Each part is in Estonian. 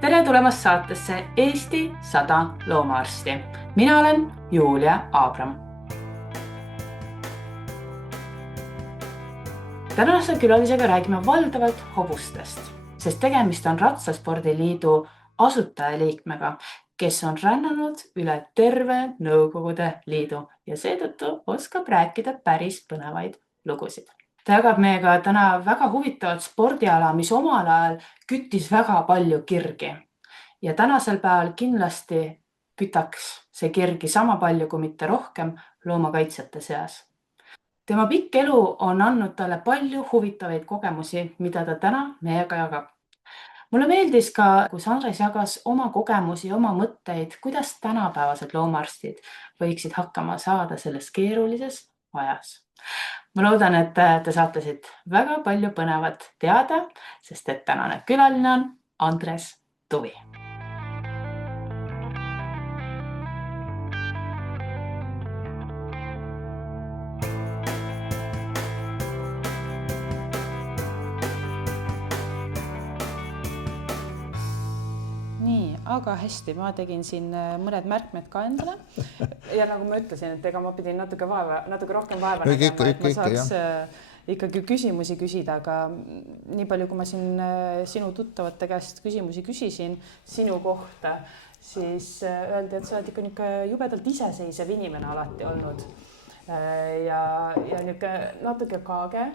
Tere tulemast saatesse Eesti 100 loomaarsti. Mina olen Julia Abram. Tänase külalisega räägime valdavalt hobustest, sest tegemist on Ratsaspordiliidu asutajaliikmega, kes on rännanud üle terve Nõukogude Liidu ja seetõttu oskab rääkida päris põnevaid lugusid. Ta jagab meiega täna väga huvitavat spordiala, mis omal ajal küttis väga palju kirgi. Ja tänasel päeval kindlasti kütaks see kirgi sama palju kui mitte rohkem loomakaitsjate seas. Tema pikk elu on andnud talle palju huvitavaid kogemusi, mida ta täna meiega jagab. Mulle meeldis ka, kus Andres jagas oma kogemusi, oma mõtteid, kuidas tänapäevased loomaarstid võiksid hakkama saada selles keerulises ajas. Ma loodan, et te saate siit väga palju põnevat teada, sest et tänane külaline on Andres Tuvi. Aga hästi, ma tegin siin mõned märkmed ka endale ja nagu ma ütlesin, et ega ma pidin natuke rohkem vaeva nägema, et ma saaks ikkagi küsimusi küsida, aga nii palju, kui ma siin sinu tuttavate käest küsimusi küsisin sinu kohta, siis öeldi, et sa oled ikka niisugune jubedalt iseseisev inimene alati olnud ja niisugune natuke kaage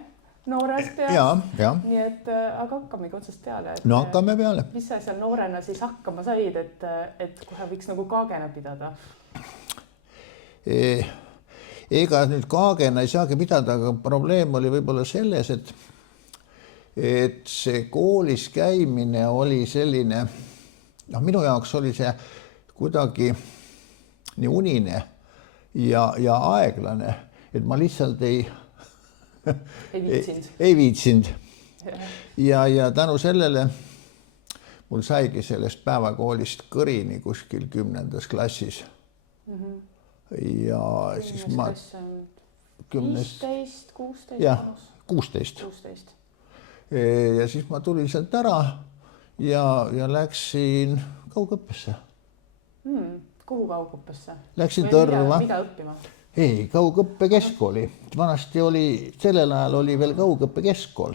noores peas. Ja. Nii et aga hakkamegi otsast peale. No hakkame peale. Mis sa seal noorena siis hakkama said, et kohe võiks nagu kaagena pidada? Ega nüüd kaagena ei saagi pidada, aga probleem oli võib-olla selles, et see koolis käimine oli selline, minu jaoks oli see kuidagi nii unine ja aeglane, et ma lihtsalt ei viitsinud. Ja tänu sellele mul saigi sellest päevakoolist kõrini kuskil 10. klassis. Ja siis ma 15, 16 vanus? 16. Ja siis ma tulin sealt ära ja läksin kaugõppesse. Kuhu kaugõppesse? Läksin Tõrva. Mida õppima? Ei, kaugõppe keskkooli. Vanasti sellel ajal oli veel kaugõppe keskkool.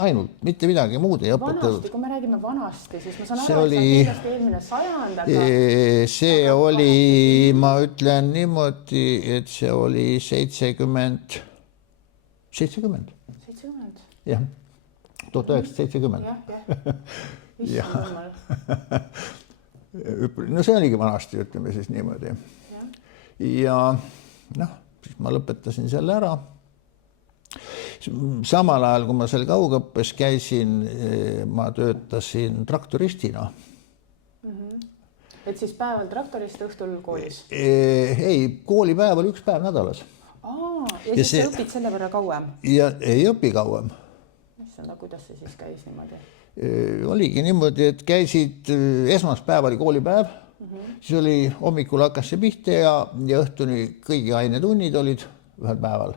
Ainult, mitte midagi muud ei õpetatud. Vanasti, kui me räägime vanasti, siis ma saan aru, et see on kindlasti eelmine sajand, aga... See oli, ma ütlen niimoodi, et see oli 70. Jah, 1970. No see oligi vanasti, ütleme siis niimoodi. Ja siis ma lõpetasin selle ära. Samal ajal, kui ma seal kaugõppes käisin, ma töötasin traktoristina. Et siis päeval traktorist, õhtul koolis? Ei, koolipäev oli üks päev nädalas. Ja siis sa õpid selle võrra kauem? Ja ei õpi kauem. Kuidas see siis käis niimoodi? Oligi niimoodi, et käisid, esmaspäev oli koolipäev, siis oli hommikul hakkas see pihta ja õhtuni kõigi ainetunnid olid ühel päeval.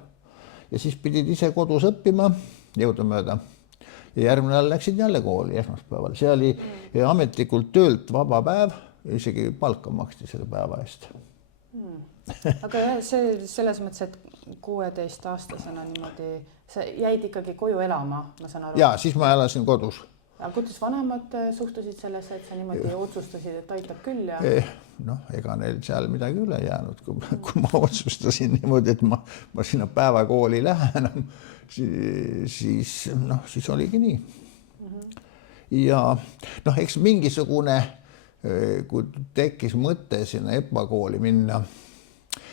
Ja siis pidid ise kodus õppima jõudumööda. Ja järgmine nädal läksid jälle kooli esmaspäeval. See oli ametlikult töölt vaba päev, isegi palka maksti selle päeva eest. Aga see selles mõttes, et 16-aastasena niimoodi, sa jäid ikkagi koju elama, ma saan aru? Ja, siis ma elasin kodus. Aga kuidas vanemad suhtusid sellesse, et sa niimoodi otsustasid, et aitab küll? Ega neil seal midagi üle jäänud, kui ma otsustasin niimoodi, et ma sinna päevakooli lähen, siis oligi nii. Ja eks mingisugune, kui tekkis mõte sinna EPA kooli minna,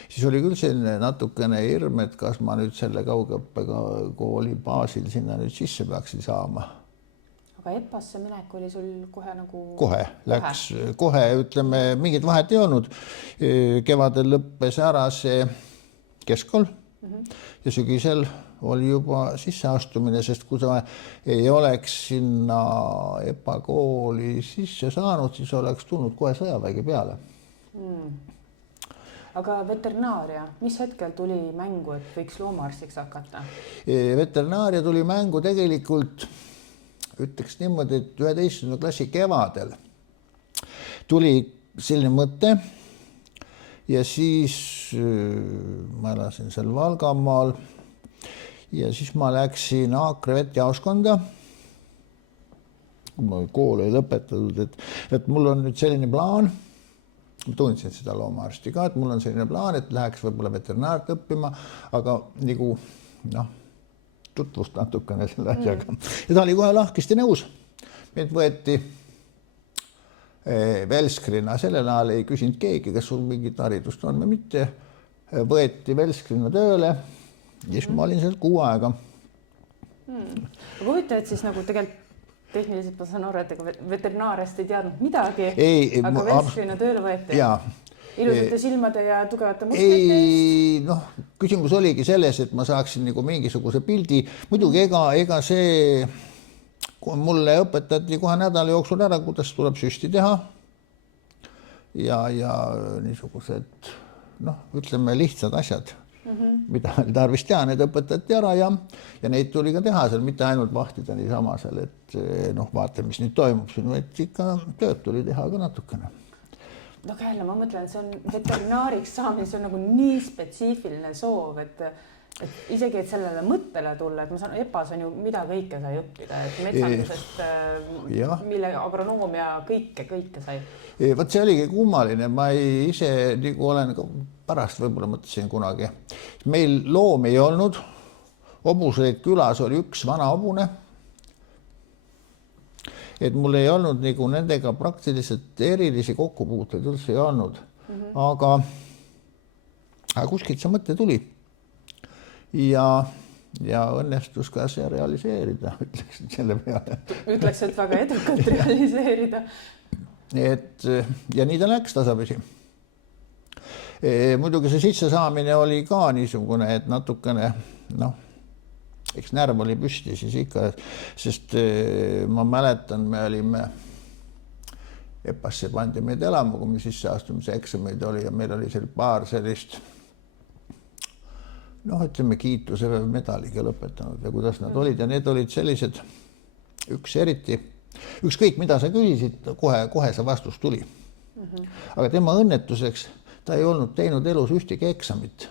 siis oli küll selline natukene hirm, et kas ma nüüd selle kaugõppega kooli baasil sinna nüüd sisse peaksin saama. Aga EPA-sse minek oli sul kohe nagu... Kohe, ütleme, mingit vahet ei olnud. Kevadel lõppes ära see keskkool ja sügisel oli juba sisseastumine, sest kui sa ei oleks sinna EPA kooli sisse saanud, siis oleks tulnud kohe sõjavägi peale. Aga veterinaaria, mis hetkel tuli mängu, et võiks loomaarstiks hakata? Veterinaaria tuli mängu tegelikult ütleks niimoodi, et 11. klassi kevadel tuli selline mõte ja siis ma elasin seal Valgamaal ja siis ma läksin Aakre vettjaoskonda. Kool ei lõpetatud, et mul on nüüd selline plaan, ma tundsin seda loomaarsti ka, et mul on selline plaan, et läheks võib-olla veterinaart õppima, aga nagu tutvust natukene selle asjaga. Ja ta oli kohe lahkesti nõus. Meid võeti Velskrina, sellel ajal ei küsinud keegi, kas sul mingit haridust on või mitte. Võeti Velskrina tööle ja siis ma olin seal 6 aega. Aga huvitav, et siis nagu tegelikult tehniliselt ma saan aru, et veterinaariast ei teadnud midagi, aga Velskrina tööle võeti. Ilusate silmade ja tugevate musklite eest? Küsimus oligi selles, et ma saaksin nagu mingisuguse pildi. Muidugi ega see, kui mulle õpetati kohe nädala jooksul ära, kuidas tuleb süsti teha ja niisugused, ütleme lihtsad asjad, mida tarvis teha, need õpetati ära ja neid tuli ka teha seal, mitte ainult vahtida niisama seal, et vaata, mis nüüd toimub siin, et ikka tööd tuli teha ka natukene. Jälle, ma mõtlen, et see on veterinaariks saamine, see on nagu nii spetsiifiline soov, et isegi, et sellele mõttele tulla, et ma saan, EPA-s on ju mida kõike sai õppida, et metsandusest, mille agronoomia kõike sai. Võt see oligi kummaline, ma ise nagu olen pärast võib-olla mõtlesin kunagi. Meil loom ei olnud, hobuseid külas oli üks vana hobune. Et mul ei olnud nagu nendega praktiliselt erilisi kokkupuuteid üldse ei olnud. Aga kuskilt see mõte tuli. Ja õnnestus ka see realiseerida, ütleksin selle peale. Ütleks, et väga edukalt realiseerida. Ja nii ta läks tasapisi. Muidugi see sisse saamine oli ka niisugune, et natukene, eks närv oli püsti siis ikka, sest ma mäletan, me olime EPA-sse pandi meid elama, kui me sisseastumise eksameid oli ja meil oli seal paar sellist, ütleme kiituse medaliga lõpetanud ja kuidas nad olid ja need olid sellised, üks eriti, ükskõik mida sa küsisid, kohe see vastus tuli. Aga tema õnnetuseks ta ei olnud teinud elus ühtegi eksamit.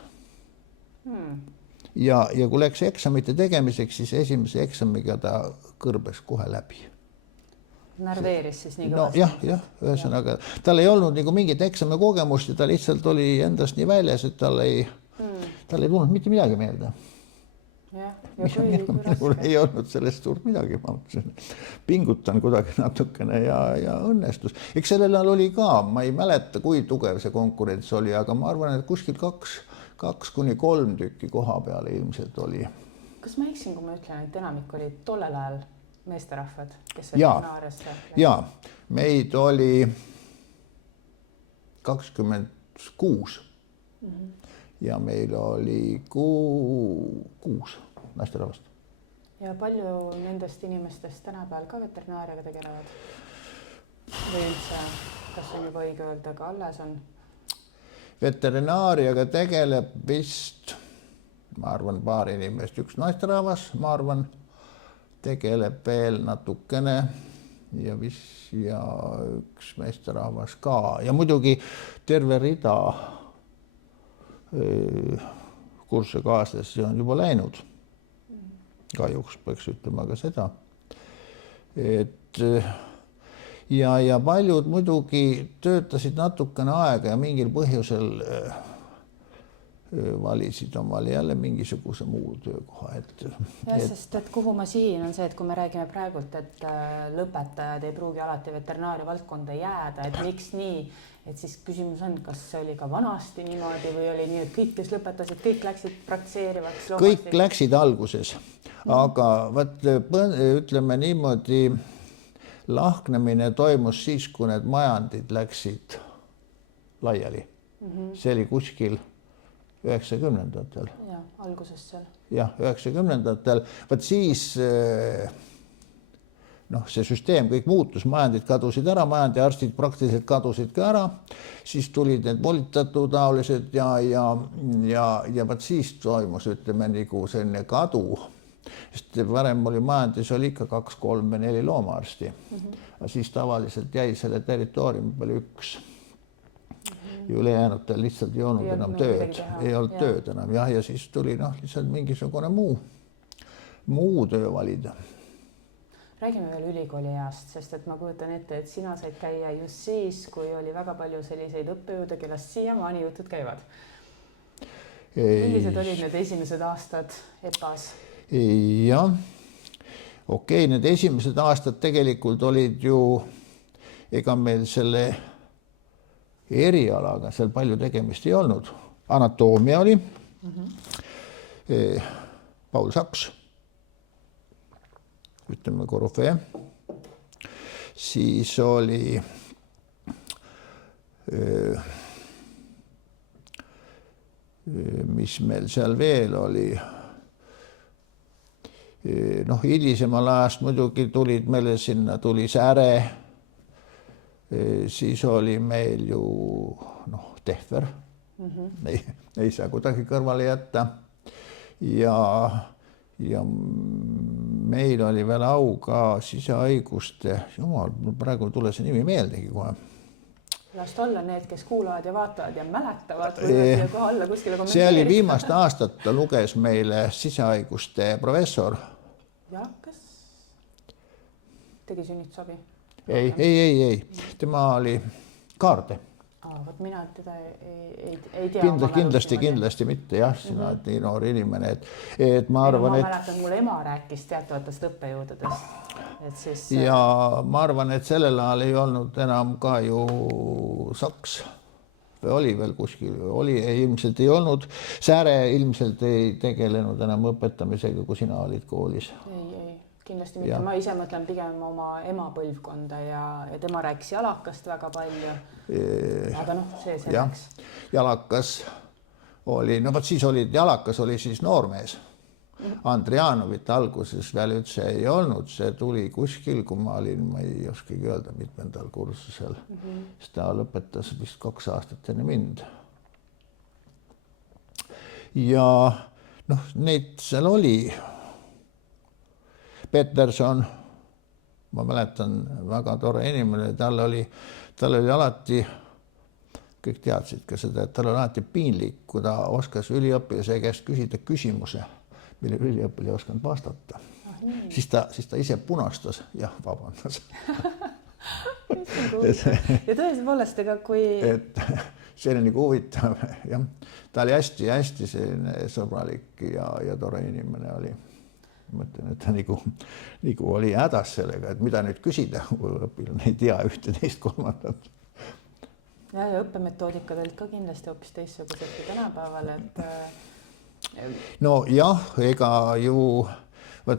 Ja kui läks eksamite tegemiseks, siis esimese eksamiga ta kõrbes kohe läbi. Närveeris siis nii kõvasti? Jah, ühesõnaga, tal ei olnud nagu mingit eksami kogemust ja ta lihtsalt oli endast nii väljas, et tal ei tulnud mitte midagi meelde. Mul ei olnud sellest suurt midagi, ma pingutan kuidagi natukene ja õnnestus. Eks sellel ajal oli ka, ma ei mäleta, kui tugev see konkurents oli, aga ma arvan, et kuskil 2-3 tükki koha peale ilmselt oli. Kas ma eksin, kui ma ütlen, et enamik oli tollel ajal meesterahvad, kes veterinaariasse? Jaa, meid oli 26 ja meil oli 6 naisterahvast. Ja palju nendest inimestest tänapäeval ka veterinaariaga tegelevad? Või üldse, kas on juba õige öelda, aga alles on? Veterinaariaga tegeleb vist, ma arvan, paar inimest, üks naisterahvas, ma arvan, tegeleb veel natukene ja üks meesterahvas ka. Ja muidugi terve rida kursusekaaslasi on juba läinud. Kahjuks peaks ütlema ka seda. Ja paljud muidugi töötasid natukene aega ja mingil põhjusel valisid omale jälle mingisuguse muu töökoha. Sest kuhu ma sihin on see, et kui me räägime praegult, et lõpetajad ei pruugi alati veterinaaria valdkonda jääda, et miks nii, et siis küsimus on, kas see oli ka vanasti niimoodi või oli nii, et kõik, kes lõpetasid, kõik läksid praktiseerivaks? Kõik läksid alguses, aga ütleme niimoodi, lahknemine toimus siis, kui need majandid läksid laiali. See oli kuskil 90-ndatel. Jah, alguses seal. Jah, 90-ndatel. Vaat siis see süsteem kõik muutus, majandid kadusid ära, majandiarstid praktiliselt kadusid ka ära, siis tulid need volitatud taolised ja vaat siis toimus, ütleme, nagu selline kadu Sest varem oli majandis oli ikka 2, 3 või 4 loomaarsti. Aga siis tavaliselt jäi selle territooriumi peale 1. Ja ülejäänutel lihtsalt ei olnud enam tööd. Ei olnud tööd enam. Ja siis tuli lihtsalt mingisugune muu töö valida. Räägime veel ülikooli east, sest et ma kujutan ette, et sina said käia just siis, kui oli väga palju selliseid õppejõude, kellest siiamaani jutud käivad. Millised olid need esimesed aastad EPA-s? Jah, okei, need esimesed aastad tegelikult olid ju, ega meil selle erialaga seal palju tegemist ei olnud. Anatoomia oli, Paul Saks, ütleme korüfee, siis oli mis meil seal veel oli, hilisemal ajast muidugi tulid meile sinna, tuli Säre, siis oli meil ju Tehver, ei saa kuidagi kõrvale jätta ja meil oli veel au ka sisehaiguste, jumal, praegu ei tule see nimi meeldegi kohe. Last olla need, kes kuulavad ja vaatavad ja mäletavad või koha alla kuskile kommenteerida. See oli viimast aastat, ta luges meile sisehaiguste professor. Ja, kas tegi sünnitusabi? Ei. Tema oli Kaarde. Võt mina teda ei tea. Kindlasti mitte, jah, sina oled nii noor inimene, et ma arvan, et... Ma mäletan, mul ema rääkis teatavatest õppejõududest. Ja ma arvan, et sellel ajal ei olnud enam ka ju Saks. Või oli veel kuskil, ilmselt ei olnud. Säre ilmselt ei tegelenud enam õpetamisega, kui sina olid koolis. Ei, kindlasti mitte. Ma ise mõtlen pigem oma ema põlvkonda ja tema rääkis jalakast väga palju. Aga see läks. Jalakas oli, siis jalakas oli siis noormees. Andrianovit alguses veel üldse ei olnud, see tuli kuskil, kui ma olin, ma ei oskagi öelda, mitmendal kursusel. Siis ta lõpetas vist 2 aastat enne mind. Ja neid seal oli. Peterson, ma mäletan, väga tore inimene, tal oli alati, kõik teadsid ka seda, et tal oli alati piinlik, kui ta oskas üliõpilase käest küsida küsimuse, mille üliõpilane ei osanud vastata. Siis ta ise punastas ja vabandas. Ja tõepoolest, ega kui... See oli nagu huvitav. Ta oli hästi sõbralik ja tore inimene oli. Mõtlen, et ta nagu oli hädas sellega, et mida nüüd küsida, kui õpilane ei tea 1-3. Ja õppemetoodikad olid ka kindlasti hoopis teistsugused kui tänapäeval, et... No jah, ega ju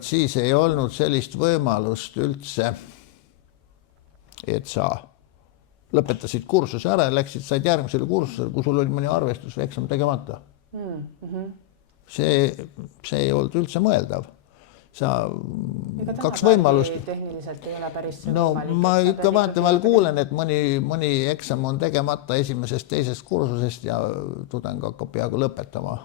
siis ei olnud sellist võimalust üldse, et sa lõpetasid kursuse ära ja said järgmisele kursusele, kui sul oli mõni arvestus või eksam tegemata. See ei olnud üldse mõeldav. Sa 2 võimalust. Tehniliselt ei ole päris võimalik. Ma ikka vaataval kuulen, et mõni eksam on tegemata esimesest, teisest kursusest ja tudeng hakkab peaaegu lõpetama.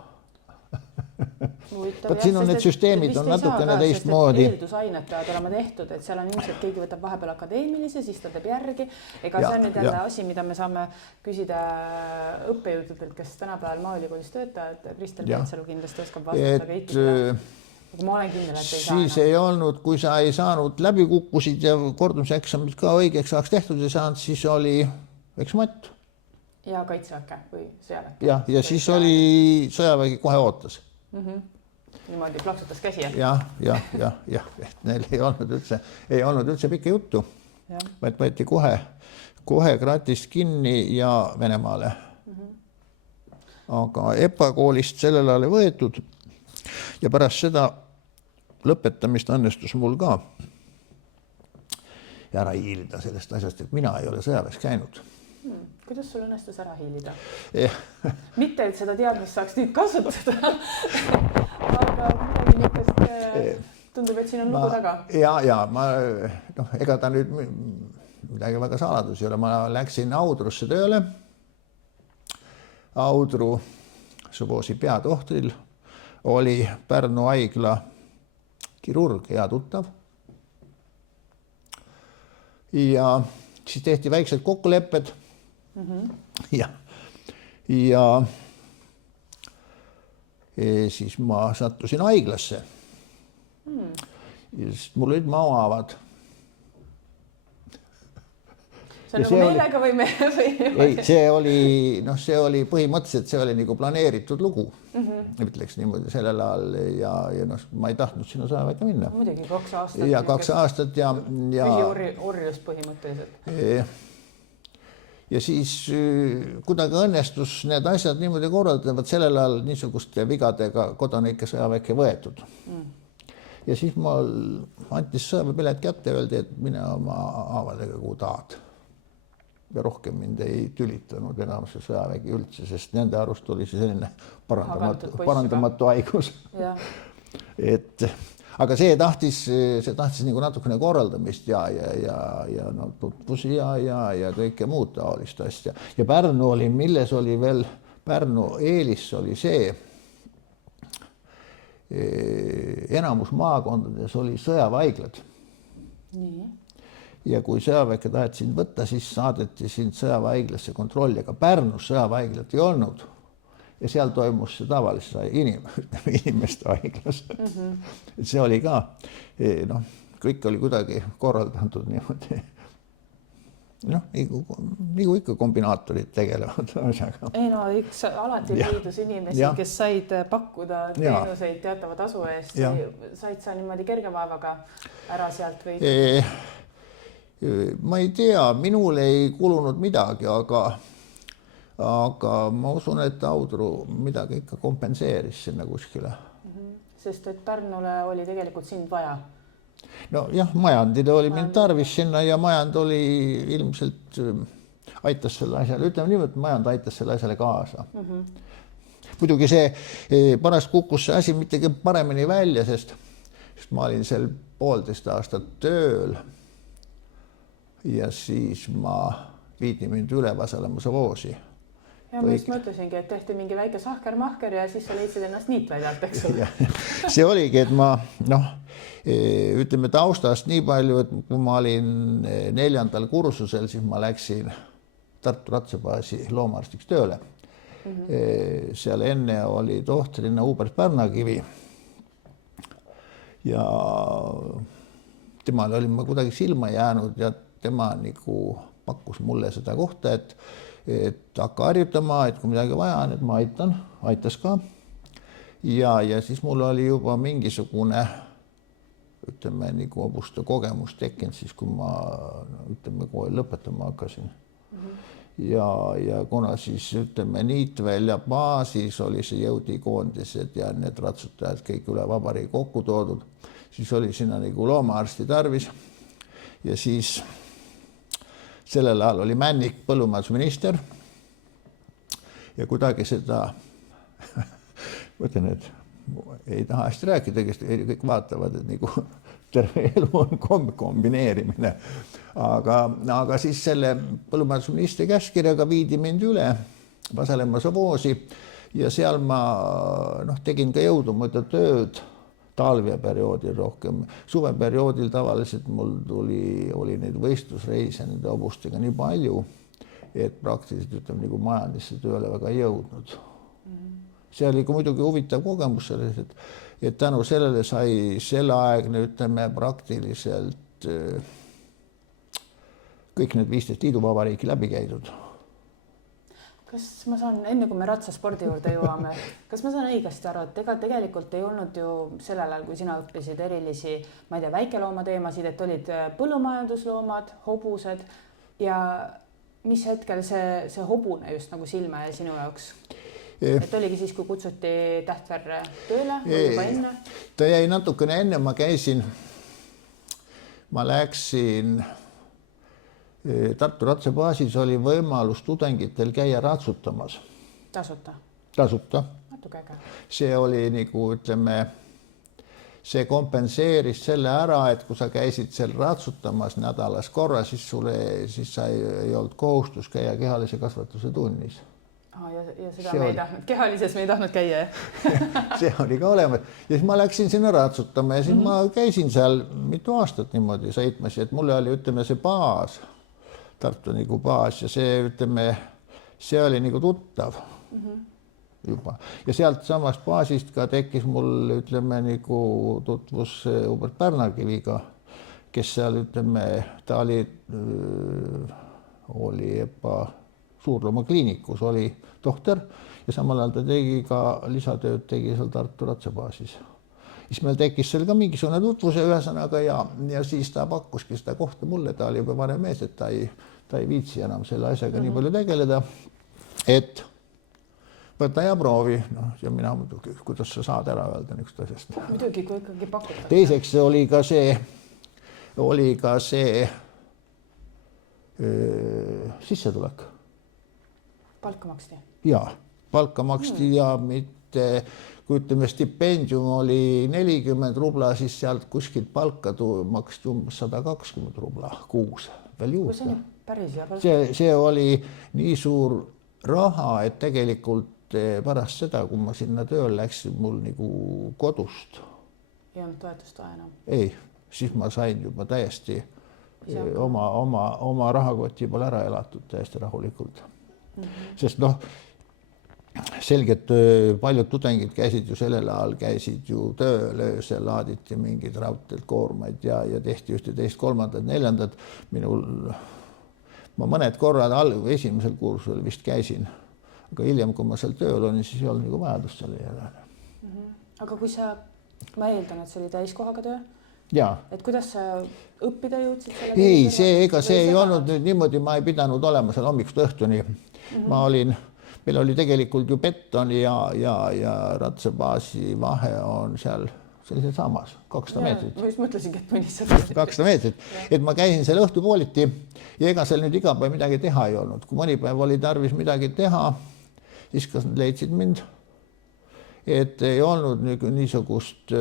Siin on need süsteemid on natukene teistmoodi. Eeldusainet peavad olema tehtud, et seal on ilmselt keegi võtab vahepeal akadeemilise, siis ta teeb järgi. Ega see on nüüd jälle asi, mida me saame küsida õppejõududelt, kes tänapäeval Maaülikoolis töötavad. Kristel Peetsalu kindlasti oskab vastata kõikidele. Aga ma olen kindel, et ei saa. Siis ei olnud, kui sa ei saanud läbi kukkusid ja kordumiseksamid ka õigeks ajaks tehtud ei saanud, siis oli eksmatt. Ja kaitseväkke või sõjaväkke. Ja siis oli sõjavägi kohe ootas. Niimoodi plaksutas käsi. Ja. Neil ei olnud üldse pikka juttu. Vaid võeti kohe kratist kinni ja Venemaale. Aga EPA koolist sellel ajal ei võetud. Ja pärast seda lõpetamist õnnestus mul ka ära hiilida sellest asjast, et mina ei ole sõjaväes käinud. Kuidas sul õnnestus ära hiilida? Mitte, et seda teadmist saaks nüüd kasutada, aga midagi niisugust tundub, et siin on lugu taga. Ja, ega ta nüüd midagi väga saladus ei ole. Ma läksin Audrusse tööle. Audru Suvoosi peatohtril oli Pärnu haigla kirurg, hea tuttav. Ja siis tehti väiksed kokkulepped ja siis ma sattusin haiglasse. Ja siis mul olid maohaavad. See on nagu meelega või Ei, see oli põhimõtteliselt, see oli nagu planeeritud lugu, ütleks niimoodi sellel ajal ja ma ei tahtnud sinna sõjaväkke minna. Muidugi 2 aastat. Ja 2 aastat ja orjus põhimõtteliselt. Ja siis kuidagi õnnestus need asjad niimoodi korraldavad, sellel ajal niisuguste vigadega kodanikke sõjaväkke võetud. Ja siis mul antis sõjaväepilet kätte, öeldi, et mine oma haavadega kuhu tahad. Ja rohkem mind ei tülitanud enam see sõjavägi üldse, sest nende arust oli see selline parandamatu haigus. Aga see tahtis nagu natukene korraldamist ja tutvusi ja kõike muud taolist asja. Ja Pärnu oli, milles oli veel Pärnu eelis oli see, enamus maakondades oli sõjaväehaiglad. Nii. Ja kui sõjaväkke taheti sind võtta, siis saadeti sind sõjaväehaiglasse kontrolli, aga Pärnus sõjaväehaiglat ei olnud. Ja seal toimus see tavalise inimeste haiglas. See oli ka, kõik oli kuidagi korraldatud niimoodi. Nagu ikka kombinaatorid tegelevad asjaga. Ei alati liidus inimesi, kes said pakkuda teenuseid teatava tasu eest. Said sa niimoodi kerge vaevaga ära sealt või? Ma ei tea, minul ei kulunud midagi, aga ma usun, et Audru midagi ikka kompenseeris sinna kuskile. Sest et Pärnule oli tegelikult sind vaja? No jah, Majandile oli mind tarvis sinna ja Majand oli ilmselt aitas selle asjale, ütleme niimoodi, et Majand aitas selle asjale kaasa. Muidugi see parast kukkus see asi mittegi paremini välja, sest ma olin seal 1,5 aastat tööl. Ja siis ma viidi mind üle Vasalemuse voosi. Ja ma just mõtlesingi, et tehti mingi väike sahker-mahker ja siis sa leidsid ennast niitväljalt, eks ole. See oligi, et ma ütleme taustast nii palju, et kui ma olin 4. kursusel, siis ma läksin Tartu ratsabaasi loomaarstiks tööle. Seal enne oli tohtrina Hubert Pärnakivi ja temal olin ma kuidagi silma jäänud ja tema nagu pakkus mulle seda kohta, et hakka harjutama, et kui midagi vaja on, et ma aitas ka. Ja siis mul oli juba mingisugune, ütleme, nagu obuste kogemus tekkinud siis, kui ma kohe lõpetama hakkasin. Ja kuna siis, ütleme, Niitvälja baasis oli see jõudikoondised ja need ratsutajad kõik üle vabariigi kokku toodud, siis oli sinna nagu loomaarsti tarvis. Ja siis sellel ajal oli Männik põllumajandusminister ja kuidagi seda, mõtlen, et ei taha hästi rääkida, kõik vaatavad, et nagu terve elu on kombineerimine. Aga siis selle põllumajandusministri käskirjaga viidi mind üle Vasalemuse voosi ja seal ma tegin ka jõudumööda tööd talveperioodil rohkem. Suveperioodil tavaliselt mul oli neid võistlusreise nende hobustega nii palju, et praktiliselt ütleme nagu majandisse tööle väga ei jõudnud. See oli muidugi huvitav kogemus selles, et tänu sellele sai selleaegne, ütleme, praktiliselt kõik need 15 liiduvabariiki läbi käidud. Kas ma saan, enne kui me ratsaspordi juurde jõuame, kas ma saan õigesti aru, et ega tegelikult ei olnud ju sellel ajal, kui sina õppisid erilisi, ma ei tea, väikelooma teemasid, et olid põllumajandusloomad, hobused ja mis hetkel see hobune just nagu silma jäi sinu jaoks? Et oligi siis, kui kutsuti Tähtverre tööle või juba enne? Ta jäi natukene enne, ma läksin Tartu ratsabaasis oli võimalus tudengitel käia ratsutamas. Tasuta? Tasuta. Natuke äge. See oli nagu, ütleme, see kompenseeris selle ära, et kui sa käisid seal ratsutamas nädalas korra, siis sa ei olnud kohustus käia kehalise kasvatuse tunnis. Ja seda me ei tahtnud, kehalises me ei tahtnud käia. See oli ka olemas. Ja siis ma läksin sinna ratsutama ja siis ma käisin seal mitu aastat niimoodi sõitmas, et mulle oli, ütleme, see baas, Tartu nagu baas ja see, ütleme, see oli nagu tuttav juba. Ja sealt samast baasist ka tekkis mul, ütleme, nagu tutvus Hubert Pärnakiviga, kes seal, ütleme, ta oli Suurlooma kliinikus, oli tohter ja samal ajal ta tegi ka lisatööd, tegi seal Tartu ratsabaasis. Siis meil tekkis seal ka mingisugune tutvuse ühesõnaga ja siis ta pakkuski seda kohta mulle, ta oli juba vanem mees, et ta ei viitsi enam selle asjaga nii palju tegeleda, et võta ja proovi. Ja mina muidugi, kuidas sa saad ära öelda niisugust asjast. Muidugi, kui ikkagi pakutakse. Teiseks oli ka see sissetulek. Palka maksti? Jaa, palka maksti ja mitte, kui ütleme, stipendium oli 40 rubla, siis sealt kuskilt palka maksti umbes 120 rubla kuus veel juurde. See on päris hea palk. See oli nii suur raha, et tegelikult pärast seda, kui ma sinna tööl läksin, mul nagu kodust. Ei olnud toetust vaja enam? Ei, siis ma sain juba täiesti oma rahakoti peal ära elatud täiesti rahulikult. Sest selgelt paljud tudengid käisid ju sellel ajal, käisid ju tööl, öösel laaditi mingid raudteed koormaid ja tehti ühte, teist, kolmandat, neljandat. Ma mõned korrad esimesel kursusel vist käisin, aga hiljem, kui ma seal tööl olin, siis ei olnud nagu vajadust selle järele. Aga kui ma eeldan, et see oli täiskohaga töö? Jaa. Et kuidas sa õppida jõudsid? Ei, see ei olnud nüüd niimoodi, ma ei pidanud olema seal hommikust õhtuni. Meil oli tegelikult ju betoni ja ratsabaasi vahe on seal sellisel samas, 200 meetrit. Ma just mõtlesingi, et mõnissada. 200 meetrit, et ma käisin seal õhtupooliti ja ega seal nüüd iga päev midagi teha ei olnud. Kui mõni päev oli tarvis midagi teha, siis kas nad leidsid mind, et ei olnud niisugust,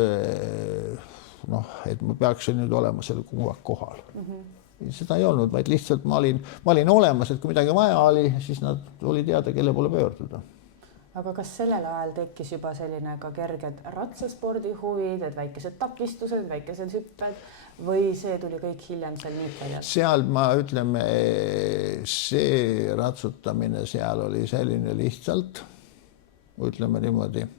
et ma peaksin nüüd olema seal kogu aeg kohal. Seda ei olnud, vaid lihtsalt ma olin olemas, et kui midagi vaja oli, siis nad oli teada, kelle poole pöörduda. Aga kas sellel ajal tekkis juba selline ka kerged ratsaspordi huvid, et väikesed takistused, väikesed hüpped või see tuli kõik hiljem seal niitväljal? Seal ma ütleme, see ratsutamine seal oli selline lihtsalt, ütleme niimoodi,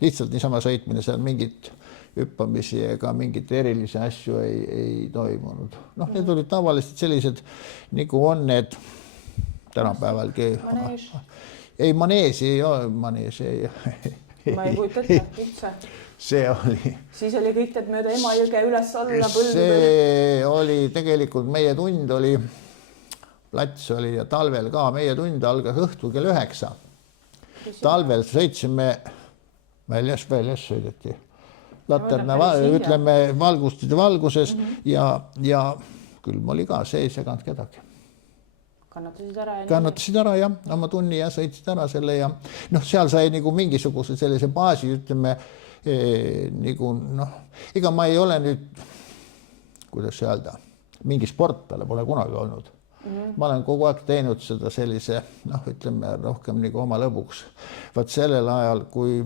lihtsalt niisama sõitmine seal mingit hüppamisi ega mingit erilisi asju ei toimunud. Need olid tavaliselt sellised, nagu on need tänapäevalgi. Manees? Ei, maneesi ei ole, maneesi ei. Ma ei kujuta ette üldse. See oli. Siis oli kõik teed mööda Emajõge üles alla põldu. See oli tegelikult meie tund oli, plats oli ja talvel ka, meie tund algas õhtul kell 9. Talvel sõitsime väljas sõideti. Laterna, ütleme, valgustide valguses ja külm oli ka, see ei seganud kedagi. Kannatasid ära ja oma tunni ja sõitsid ära selle ja seal sai nagu mingisuguse sellise baasi, ütleme, nagu ega ma ei ole nüüd, kuidas öelda, mingi sport peale pole kunagi olnud. Ma olen kogu aeg teinud seda sellise, ütleme, rohkem nagu oma lõbuks. Vaat sellel ajal, kui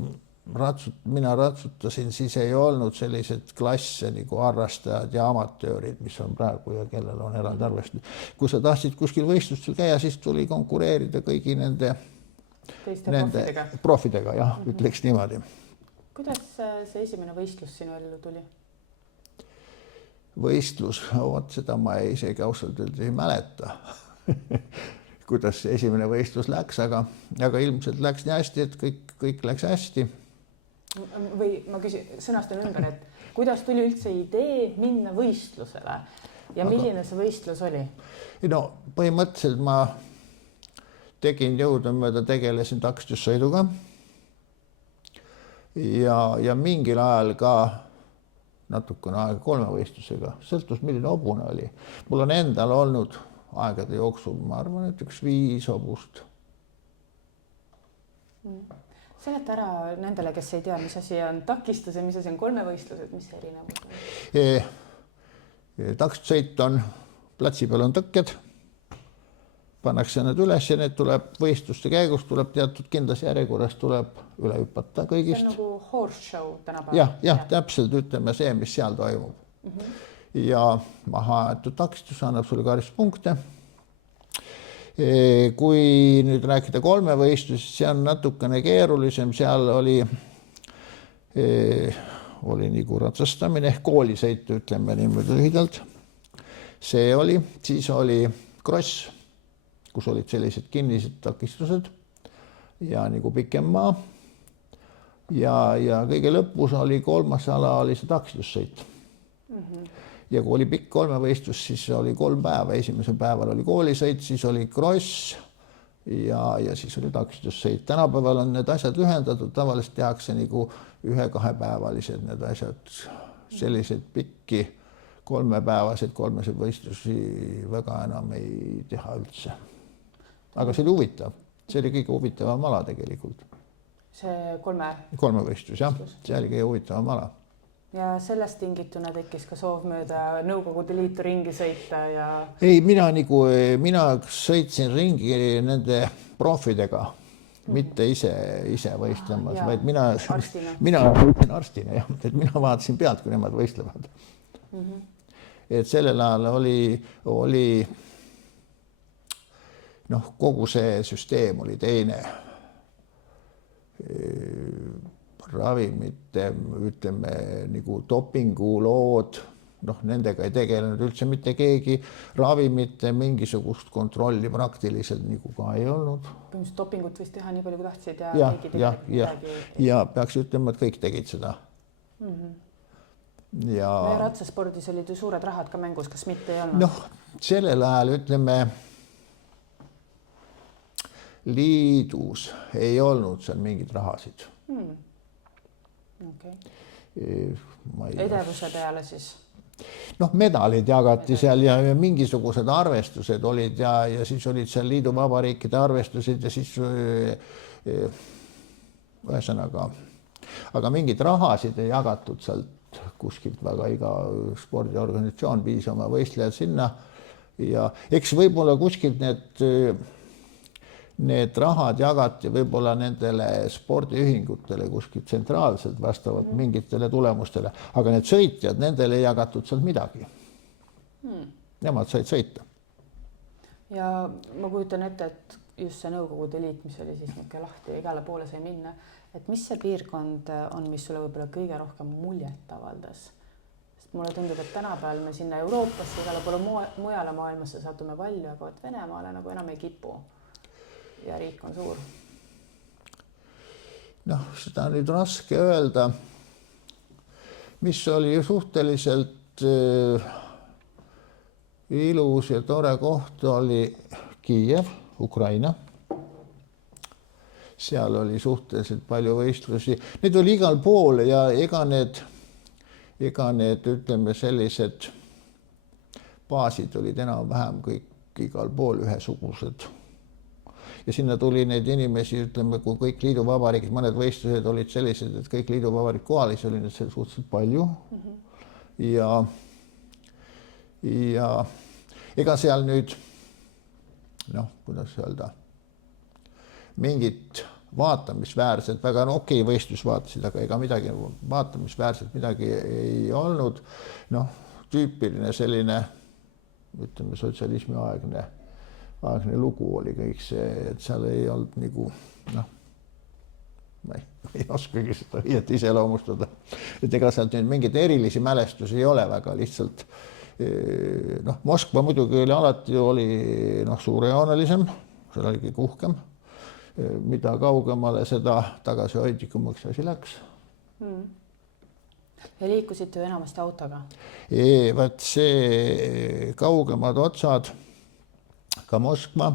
mina ratsutasin, siis ei olnud sellised klasse nagu harrastajad ja amatöörid, mis on praegu ja kellel on eraldi arvestus. Kui sa tahtsid kuskil võistlustel käia, siis tuli konkureerida kõigi nende profidega, jah, ütleks niimoodi. Kuidas see esimene võistlus sinu ellu tuli? Võistlus, seda ma isegi ausalt öelda ei mäleta, kuidas see esimene võistlus läks, aga ilmselt läks nii hästi, et kõik läks hästi. Või ma sõnastan ümber, et kuidas tuli üldse idee minna võistlusele ja milline see võistlus oli? Põhimõtteliselt ma tegin jõudumööda, tegelesin takistussõiduga ja mingil ajal ka natukene aega kolmevõistlusega, sõltus milline hobune oli. Mul on endal olnud aegade jooksul, ma arvan, et 5 hobust. Seleta ära nendele, kes ei tea, mis asi on takistus ja mis asi on kolmevõistlused, mis see erinevus on? Takistussõit on, platsi peal on tõkked pannakse need üles ja need tuleb võistluste käigus, tuleb teatud kindlas järjekorras tuleb üle hüpata kõigist. See on nagu horse show tänapäeval. Jah, täpselt ütleme see, mis seal toimub. Ja mahaaetud takistus annab sulle karistuspunkte. Kui nüüd rääkida kolmevõistlusest, see on natukene keerulisem, seal oli nagu ratsastamine ehk koolisõit, ütleme niimoodi lühidalt. See oli, siis oli kross, kus olid sellised kinnised takistused ja nagu pikem maa. Ja kõige lõpus oli kolmas ala, oli see takistussõit. Ja kui oli pikk kolmevõistlus, siis oli 3 päeva. Esimesel päeval oli koolisõit, siis oli kross ja siis oli takistussõit. Tänapäeval on need asjad ühendatud, tavaliselt tehakse nagu 1-2 päevalised need asjad. Sellised pikki 3-päevased võistlusi väga enam ei teha üldse. Aga see oli huvitav. See oli kõige huvitavam ala tegelikult. See kolmevõistlus, jah. See oli kõige huvitavam ala. Ja sellest tingituna tekkis ka soov mööda Nõukogude Liitu ringi sõita ja... Ei, mina sõitsin ringi nende profidega, mitte ise võistlemas, vaid mina võitsin arstina, jah, et mina vaatasin pealt, kui nemad võistlevad. Et sellel ajal oli kogu see süsteem oli teine. Ravimite, ütleme, nagu dopingulood, nendega ei tegelenud üldse mitte keegi, ravimite mingisugust kontrolli praktiliselt nagu ka ei olnud. Põhimõtteliselt dopingut võis teha nii palju, kui tahtsid ja peaks ütlema, et kõik tegid seda. Ja ratsaspordis olid ju suured rahad ka mängus, kas mitte ei olnud? Sellel ajal, ütleme, liidus ei olnud seal mingid rahasid. Edevuse peale siis? Medalid jagati seal ja mingisugused arvestused olid ja siis olid seal liidu vabariikide arvestused ja siis ühesõnaga, aga mingid rahasid ei jagatud sealt kuskilt väga, iga spordiorganisatsioon viis oma võistlejad sinna ja eks võib-olla kuskilt need rahad jagati võib-olla nendele spordiühingutele kuskilt tsentraalselt vastavalt mingitele tulemustele, aga need sõitjad, nendele ei jagatud sealt midagi. Nemad said sõita. Ja ma kujutan ette, et just see Nõukogude Liit, mis oli siis niisugune lahti, igale poole sai minna, et mis see piirkond on, mis sulle võib-olla kõige rohkem muljet avaldas? Sest mulle tundub, et tänapäeval me sinna Euroopasse, igale poole mujale maailmasse satume palju, aga Venemaale nagu enam ei kipu. Ja riik on suur. Seda on nüüd raske öelda, mis oli suhteliselt ilus ja tore koht oli Kiiev, Ukraina. Seal oli suhteliselt palju võistlusi. Need oli igal pool ja ega need, ütleme, sellised baasid olid enam-vähem kõik igal pool ühesugused. Ja sinna tuli neid inimesi, ütleme, kui kõik liiduvabariigid, mõned võistlused olid sellised, et kõik liiduvabariik kohalis oli nüüd suhteliselt palju. Ja ega seal nüüd, kuidas öelda, mingit vaatamisväärselt, väga okei võistlus vaatasid, aga ega midagi vaatamisväärselt midagi ei olnud. Tüüpiline selline, ütleme, sotsialismi aegne lugu oli kõik see, et seal ei olnud nagu, ma ei oskagi seda õieti iseloomustada. Et ega sealt nüüd mingid erilisi mälestusi ei ole väga lihtsalt. Moskva muidugi oli alati suurejoonelisem, seal oli kõik uhkem. Mida kaugemale seda tagasihoidlikumaks asi läks. Ja liikusid ju enamasti autoga? Vaat see kaugemad otsad, ka Moskva,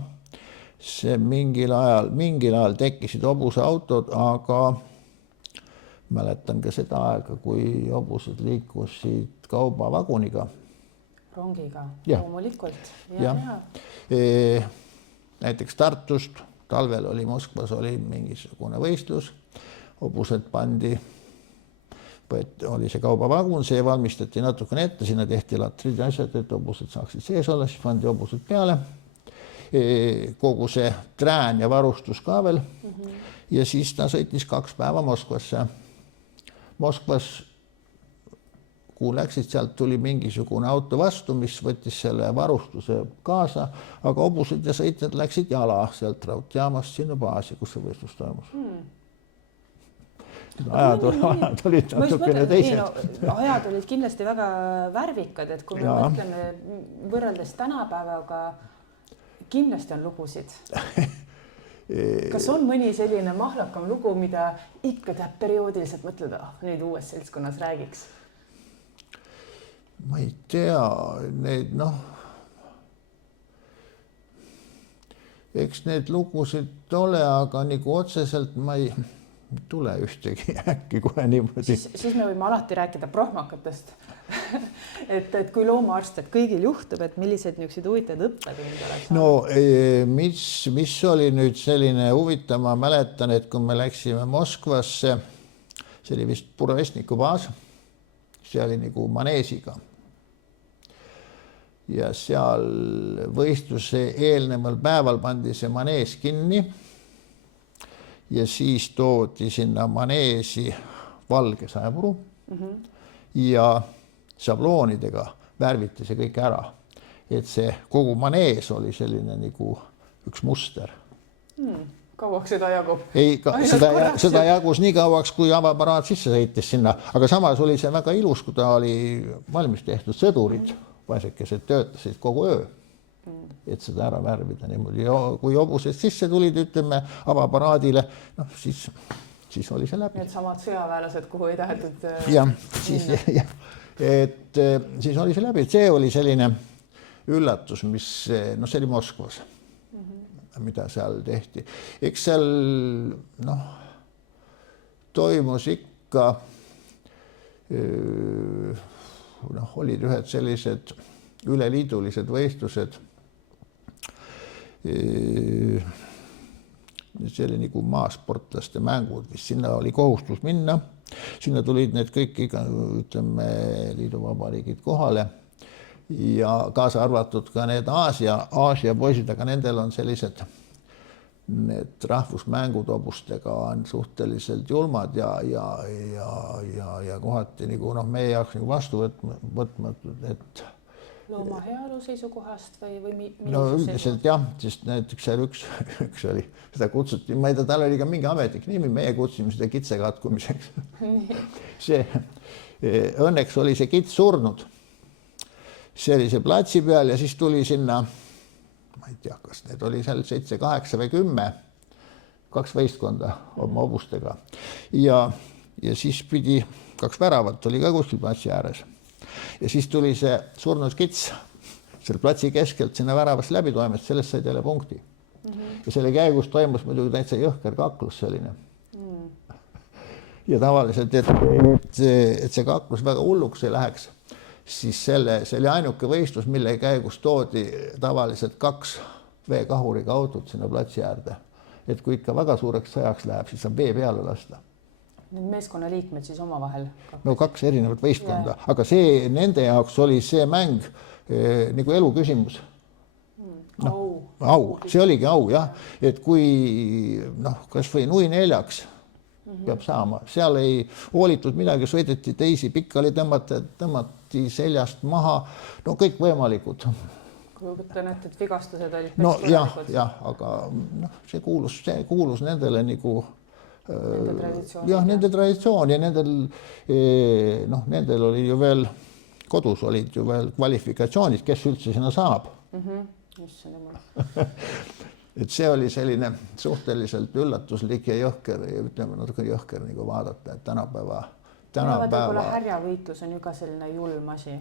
see mingil ajal tekkisid hobusautod, aga mäletan ka seda aega, kui hobused liikusid kaubavaguniga. Rongiga, loomulikult. Näiteks Tartust, talvel oli Moskvas oli mingisugune võistlus, hobused pandi, oli see kaubavagun, see valmistati natukene ette, sinna tehti latrid ja asjad, et hobused saaksid sees olla, siis pandi hobused peale. kogu see trään ja varustus ka veel. Ja siis ta sõitis 2 päeva Moskvasse. Moskvas, kui läksid, sealt tuli mingisugune auto vastu, mis võttis selle varustuse kaasa, aga hobused ja sõitjad läksid jala sealt raudjaamast sinna baasi, kus see võistlus toimus. Ajad olid natukene teised. Ajad olid kindlasti väga värvikad, et kui me mõtleme võrreldes tänapäevaga, kindlasti on lugusid. Kas on mõni selline mahlakam lugu, mida ikka teab perioodiliselt mõtleda, nüüd uues seltskonnas räägiks? Ma ei tea, need eks need lugusid ole, aga nagu otseselt ma ei tule ühtegi äkki kohe niimoodi. Siis me võime alati rääkida prohmakatest. et kui loomaarst, et kõigil juhtub, et millised niisugused huvitavad õppetund oleks? No mis oli nüüd selline huvitav, ma mäletan, et kui me läksime Moskvasse, see oli vist Burevestniku baas, see oli nagu maneesiga. Ja seal võistluse eelneval päeval pandi see manees kinni ja siis toodi sinna maneesi valge saepuru ja šabloonidega värviti see kõik ära. Et see kogu manees oli selline nagu üks muster. Kauaks seda jagub? Ei, seda jagus nii kauaks, kui avaparaat sisse sõitis sinna, aga samas oli see väga ilus, kui ta oli valmis tehtud sõdurid, vaesekesed töötasid kogu öö, et seda ära värvida niimoodi. Ja kui hobused sisse tulid, ütleme, avaparaadile, siis oli see läbi. Need samad sõjaväelased, kuhu ei tahetud siis oli see läbi. See oli selline üllatus, mis see oli Moskvas, mida seal tehti. Eks seal toimus ikka olid ühed sellised üleliidulised võistlused. See oli nagu maasportlaste mängud, mis sinna oli kohustus minna. Sinna tulid need kõik, ütleme, liiduvabariigid kohale ja kaasa arvatud ka need Aasia poisid, aga nendel on sellised need rahvusmängud hobustega on suhteliselt julmad ja kohati nagu meie jaoks nagu vastu võtmatud, et looma heaolu seisukohast või üldiselt jah, sest näiteks seal üks oli, seda kutsuti, ma ei tea, tal oli ka mingi ametlik nimi, meie kutsusime seda kitse katkumiseks. Õnneks oli see kits surnud. See oli see platsi peal ja siis tuli sinna, ma ei tea, kas need oli seal 7, 8 või 10, 2 võistkonda oma hobustega. Ja siis pidi 2 väravat oli ka kuskil platsi ääres. Ja siis tuli see surnud kits selle platsi keskelt sinna väravast läbi toimest, sellest said jälle punkti. Ja selle käigus toimus muidugi täitsa jõhker kaklus selline. Ja tavaliselt, et see kaklus väga hulluks ei läheks, siis see oli ainuke võistlus, mille käigus toodi tavaliselt 2 veekahuriga autot sinna platsi äärde. Et kui ikka väga suureks sajaks läheb, siis on vee peale lasta. Need meeskonna liikmed siis omavahel? 2 erinevat võistkonda, aga see nende jaoks oli see mäng nagu elu küsimus. Au, see oligi au, jah. Et kui kas või nui 4 peab saama, seal ei hoolitud midagi, sõideti teisi, pikkali tõmmati seljast maha, kõik võimalikud. Kui ütlen, et vigastused olid jah, aga see kuulus nendele nagu nende traditsioon ja nendel oli ju veel kodus olid ju veel kvalifikatsioonid, kes üldse sinna saab. Et see oli selline suhteliselt üllatuslik ja jõhker, ütleme natuke jõhker nagu vaadata, et tänapäeva võib-olla härjavõitlus on ju ka selline julm asi.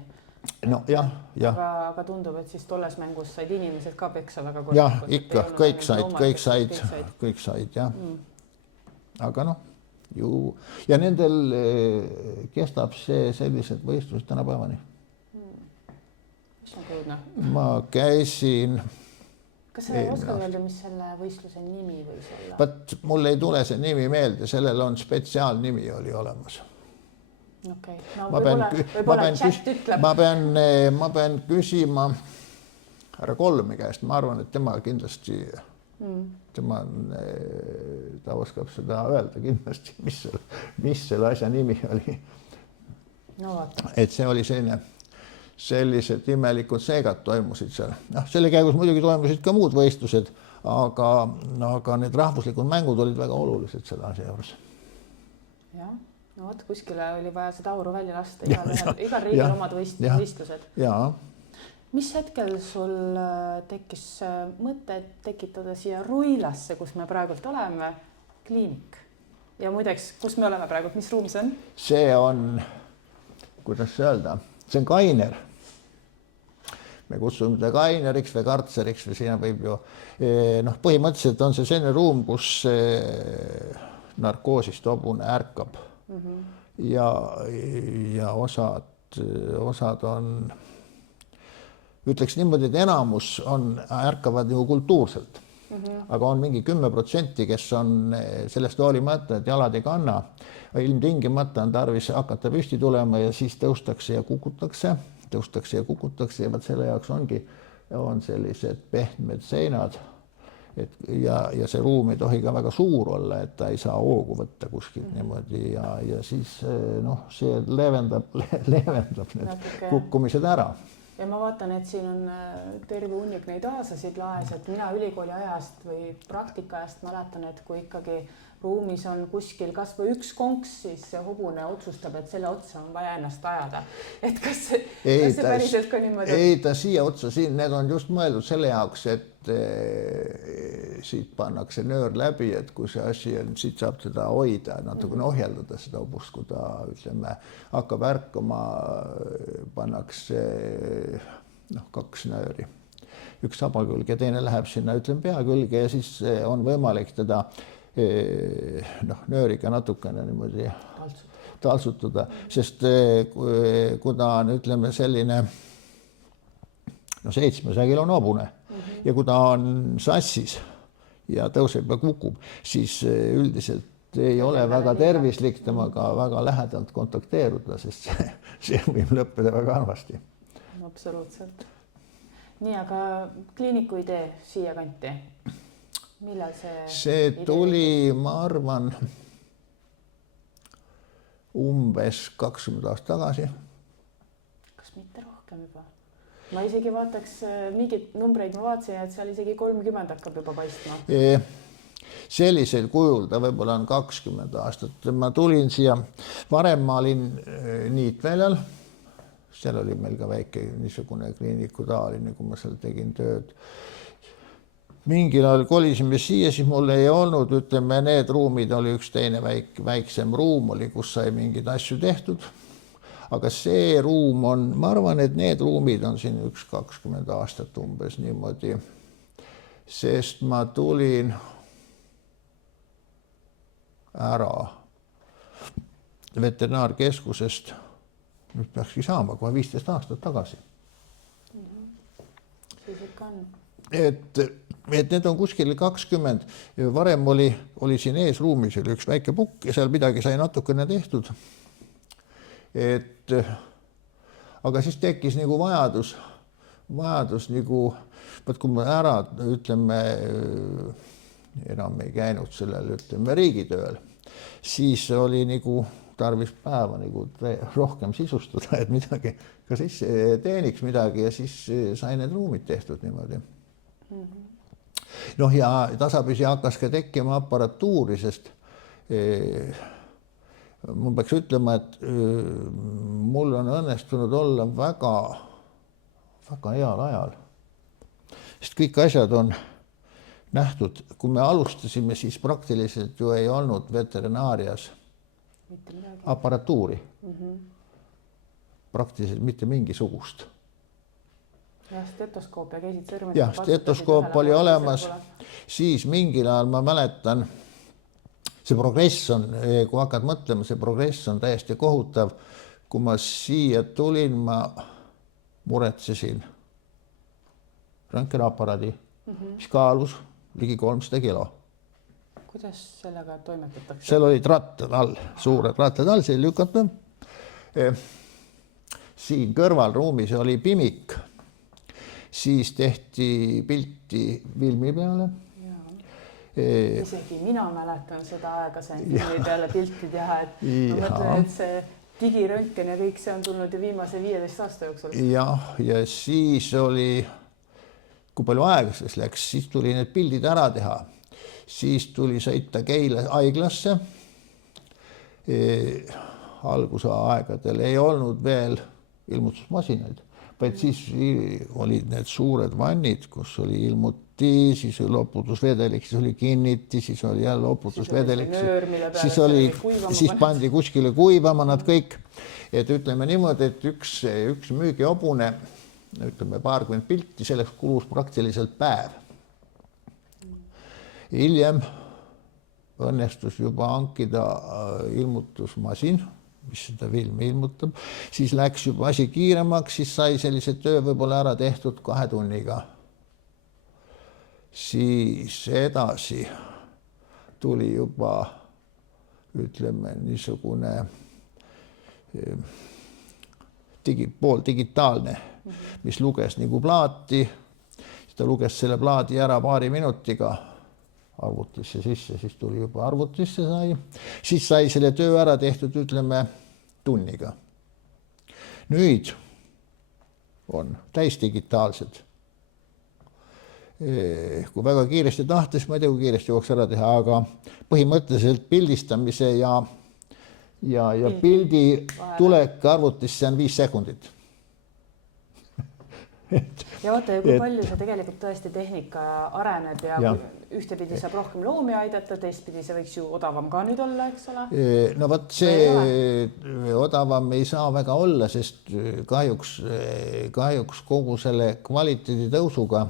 Aga tundub, et siis tolles mängus said inimesed ka peksa väga korralikult. Jah, ikka, kõik said, jah. Aga ja nendel kestab see sellised võistlused tänapäevani. Mis on kõudne? Ma käisin... Kas sa oskad öelda, mis selle võistluse nimi võis olla? But mul ei tule see nimi meelde, sellel on spetsiaalnimi oli olemas. Okay. Võib-olla chat ütleb. Ma pean küsima, härra Kolmi käest, ma arvan, et tema kindlasti ta oskab seda öelda kindlasti, mis selle asja nimi oli. No vaata. Et see oli sellised imelikud seegad toimusid seal. Selle käigus muidugi toimusid ka muud võistlused, aga need rahvuslikud mängud olid väga olulised selle asja juures. Jah, no vot, kuskile oli vaja seda auru välja lasta, igal riigil omad võistlused. Jaa. Mis hetkel sul tekkis mõte tekitada siia Ruilasse, kus me praegult oleme, kliinik? Ja muideks, kus me oleme praegult, mis ruum see on? See on, kuidas öelda, see on kainer. Me kutsume ta kaineriks või kartseriks või siin võib ju, põhimõtteliselt on see selline ruum, kus narkoosist hobune ärkab ja osad on, ütleks niimoodi, et enamus ärkavad ju kultuurselt, aga on mingi 10%, kes on sellest hoolimata, et jalad ei kanna, ilmtingimata on tarvis hakata püsti tulema ja siis tõustakse ja kukutakse ja vaat selle jaoks on sellised pehmed seinad, ja see ruum ei tohi ka väga suur olla, et ta ei saa hoogu võtta kuskilt niimoodi ja siis see leevendab need kukkumised ära. Ja ma vaatan, et siin on terve hunnik neid aasasid laes, et mina ülikooli ajast või praktika ajast mäletan, et kui ikkagi ruumis on kuskil kas või üks konks, siis see hobune otsustab, et selle otsa on vaja ennast ajada. Et kas see päriselt ka niimoodi? Ei, ta siia otsa, need on just mõeldud selle jaoks, et siit pannakse nöör läbi, et kui see asi on, siit saab teda hoida, natukene ohjeldada seda hobust, kui ta, ütleme, hakkab ärkama, pannakse 2 nööri. Üks saba külge, teine läheb sinna, ütleme, pea külge ja siis on võimalik teda nööriga natukene niimoodi taltsutada, sest kui ta on, ütleme, selline 700 kilone hobune ja kui ta on sassis ja tõuseb ja kukub, siis üldiselt ei ole väga tervislik temaga väga lähedalt kontakteeruda, sest see võib lõppeda väga halvasti. Absoluutselt. Nii, aga kliiniku idee siia kanti? Millal see tuli, ma arvan, umbes 20 aastat tagasi. Kas mitte rohkem juba? Ma isegi vaataks mingid numbreid, ma vaatasin, et seal isegi 30 hakkab juba paistma. Sellisel kujul ta võib-olla on 20 aastat. Ma tulin siia, varem ma olin Niitväljal, seal oli meil ka väike niisugune kliiniku taoline, kui ma seal tegin tööd. Mingil ajal kolisime siia, siis mul ei olnud, ütleme, need ruumid oli üks teine väiksem ruum oli, kus sai mingeid asju tehtud. Aga see ruum on, ma arvan, et need ruumid on siin 20 aastat umbes niimoodi, sest ma tulin ära veterinaarkeskusest, nüüd peakski saama kohe 15 aastat tagasi. Siis ikka on. Et need on kuskil 20, varem oli siin ees ruumis oli üks väike pukk ja seal midagi sai natukene tehtud. Aga siis tekkis nagu vajadus nagu, kui me ära, ütleme, enam ei käinud sellel, ütleme, riigitööl, siis oli nagu tarvis päeva nagu rohkem sisustada, et midagi, ka siis teeniks midagi ja siis sai need ruumid tehtud niimoodi. Ja tasapisi hakkas ka tekkima aparatuuri, sest ma peaks ütlema, et mul on õnnestunud olla väga, väga heal ajal. Sest kõik asjad on nähtud, kui me alustasime, siis praktiliselt ju ei olnud veterinaarias aparatuuri. Praktiliselt mitte mingisugust. Ja stetoskoop ja käisid sõrmed. Ja stetoskoop oli olemas. Siis mingil ajal ma mäletan, see progress on, kui hakkad mõtlema, see progress on täiesti kohutav. Kui ma siia tulin, ma muretsesin röntgenaparaadi, mis kaalus ligi 300 kilo. Kuidas sellega toimetatakse? Seal olid rattad all, suured rattad all, see lükata. Siin kõrvalruumis oli pimik siis tehti pilti filmi peale. Isegi mina mäletan seda aega sain filmi peale pilti teha, et ma mõtlen, et see digiröntgen ja kõik see on tulnud ju viimase 15 aasta jooksul. Ja siis oli, kui palju aega siis läks, siis tuli need pildid ära teha. Siis tuli sõita Keila haiglasse. Alguse aegadel ei olnud veel ilmutusmasinaid, vaid siis olid need suured vannid, kus oli ilmuti, siis oli loputusvedelik, siis oli kinniti, siis oli jälle loputusvedelik, siis pandi kuskile kuivama nad kõik. Et ütleme niimoodi, et üks müügihobune, ütleme paarkümmend pilti, selleks kulus praktiliselt päev. Hiljem õnnestus juba hankida ilmutusmasin, mis seda filmi ilmutab, siis läks juba asi kiiremaks, siis sai sellise töö võib-olla ära tehtud 2 tunniga. Siis edasi tuli juba, ütleme, niisugune pooldigitaalne, mis luges nagu plaati, ta luges selle plaadi ära paari minutiga arvutisse sisse, siis tuli juba arvutisse sai, siis sai selle töö ära tehtud, ütleme, tunniga. Nüüd on täisdigitaalsed. Kui väga kiiresti tahtes, ma ei tea, kui kiiresti jooks ära teha, aga põhimõtteliselt pildistamise ja pildi tulek arvutisse on 5 sekundit. Ja vaata, kui palju see tegelikult tõesti tehnika areneb ja ühtepidi saab rohkem loomi aidata, teistpidi see võiks ju odavam ka nüüd olla, eks ole? No võt see odavam ei saa väga olla, sest kahjuks kogu selle kvaliteedi tõusuga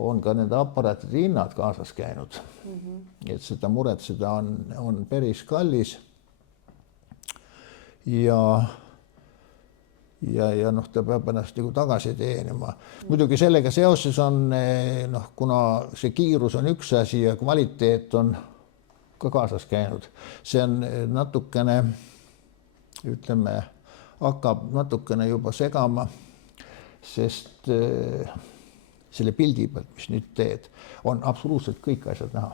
on ka nende aparaatide hinnad kaasas käinud. Et seda muretseda on päris kallis. Ja ta peab ennast nagu tagasi teenima. Muidugi sellega seoses on, kuna see kiirus on üks asi ja kvaliteet on ka kaasas käinud, see on natukene, ütleme, hakkab natukene juba segama, sest selle pildi pealt, mis nüüd teed, on absoluutselt kõik asjad näha.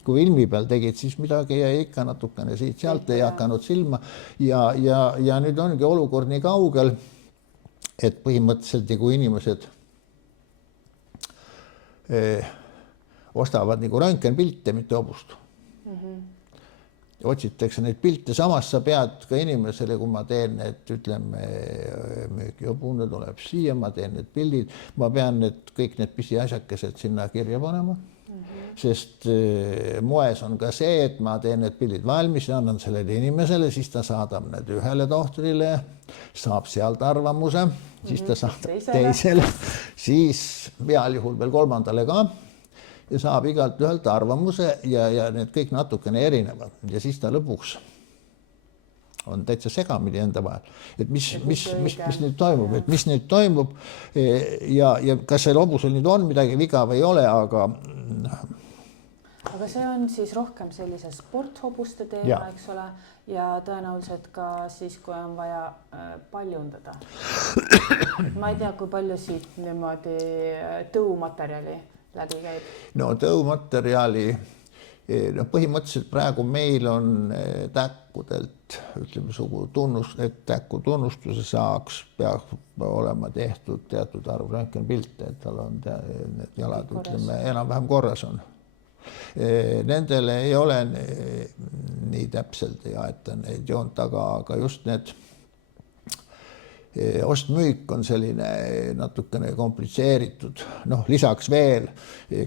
Kui ilmi peal tegid, siis midagi jäi ikka natukene siit-sealt ei hakanud silma ja nüüd ongi olukord nii kaugel, et põhimõtteliselt kui inimesed ostavad nagu röntgenpilte, mitte hobust. Otsitakse neid pilte, samas sa pead ka inimesele, kui ma teen need, ütleme, müügihobune tuleb siia, ma teen need pildid, ma pean kõik need pisiasjakesed sinna kirja panema. Sest moes on ka see, et ma teen need pildid valmis ja annan sellele inimesele, siis ta saadab need ühele tohtrile, saab sealt arvamuse, siis ta saadab teisele, siis heal juhul veel 3. ka ja saab igalt ühelt arvamuse ja need kõik natukene erinevad ja siis ta lõpuks on täitsa segamini enda vahel, et mis nüüd toimub, ja kas seal hobusel nüüd on midagi viga või ei ole, aga see on siis rohkem sellise sporthobuste teema, eks ole, ja tõenäoliselt ka siis, kui on vaja paljundada. Ma ei tea, kui palju siit niimoodi tõumaterjali läbi käib. No tõumaterjali, põhimõtteliselt praegu meil on täkkudelt, ütleme sugu et täkku tunnustuse saaks, peaks olema tehtud teatud arv röntgenpilte, et tal on need jalad, ütleme, enam-vähem korras on. Nendele ei ole nii täpselt ei aeta neid joont, aga just need ostmüük on selline natukene komplitseeritud. Lisaks veel,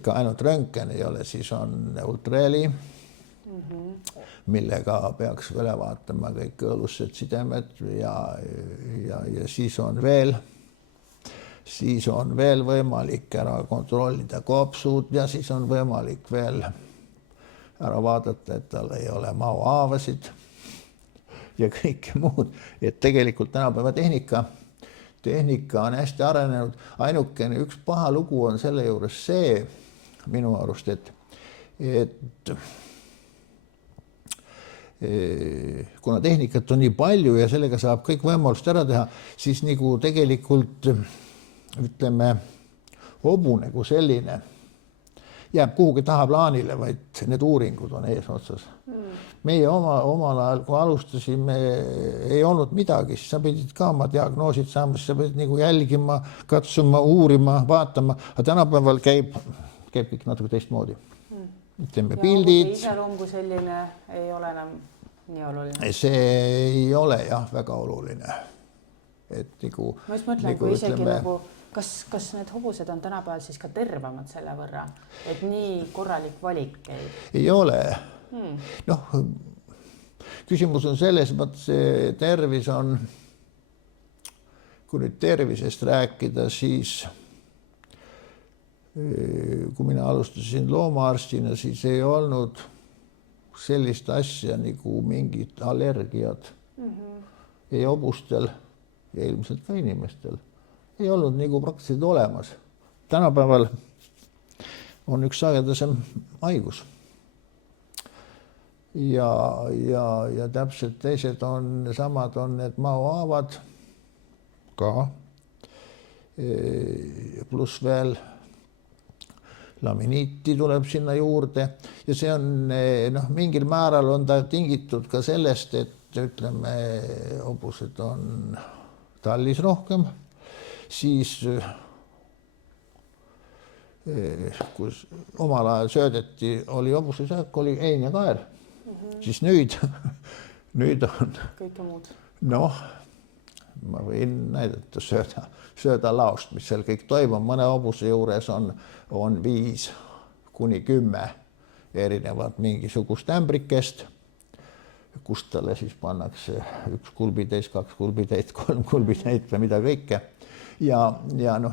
ka ainult röntgen ei ole, siis on ultraheli, millega peaks üle vaatama kõik õelused sidemed ja siis on veel võimalik ära kontrollida kopsud ja siis on võimalik veel ära vaadata, et tal ei ole maohaavasid ja kõike muud, et tegelikult tänapäeva tehnika on hästi arenenud. Ainukene üks paha lugu on selle juures see minu arust, et kuna tehnikat on nii palju ja sellega saab kõik võimalust ära teha, siis nagu tegelikult ütleme, hobune kui selline jääb kuhugi taha plaanile, vaid need uuringud on ees otsas. Meie omal ajal, kui alustasime, ei olnud midagi, siis sa pidid ka oma diagnoosid saama, siis sa pidid nagu jälgima, katsuma, uurima, vaatama, aga tänapäeval käib kõik natuke teistmoodi. Ütleme, pildid. Iseloom kui selline ei ole enam nii oluline. See ei ole jah väga oluline. Et nagu, ma just mõtlen, kui isegi nagu Kas need hobused on tänapäeval siis ka tervemad selle võrra, et nii korralik valik ei ole. Noh, küsimus on selles, et see tervis on, kui nüüd tervisest rääkida, siis kui mina alustasin loomaarstina, siis ei olnud sellist asja nagu mingid allergiad. Ei hobustel ja ilmselt ka inimestel. Ei olnud nagu praktiliselt olemas. Tänapäeval on üks sagedasem haigus. Ja täpselt teised on, samad on need maohaavad ka, pluss veel laminiiti tuleb sinna juurde ja see on, mingil määral on ta tingitud ka sellest, et ütleme, hobused on tallis rohkem. Siis kus omal ajal söödeti, oli hobusesöök, oli hein ja kaer. Siis nüüd on kõike muud. Noh, ma võin näidata söödalaost, mis seal kõik toimub. Mõne hobuse juures on 5 kuni 10 erinevat mingisugust ämbrikest, kust talle siis pannakse 1 kulbitäis, 2 kulbitäit, 3 kulbitäit või mida kõike. Ja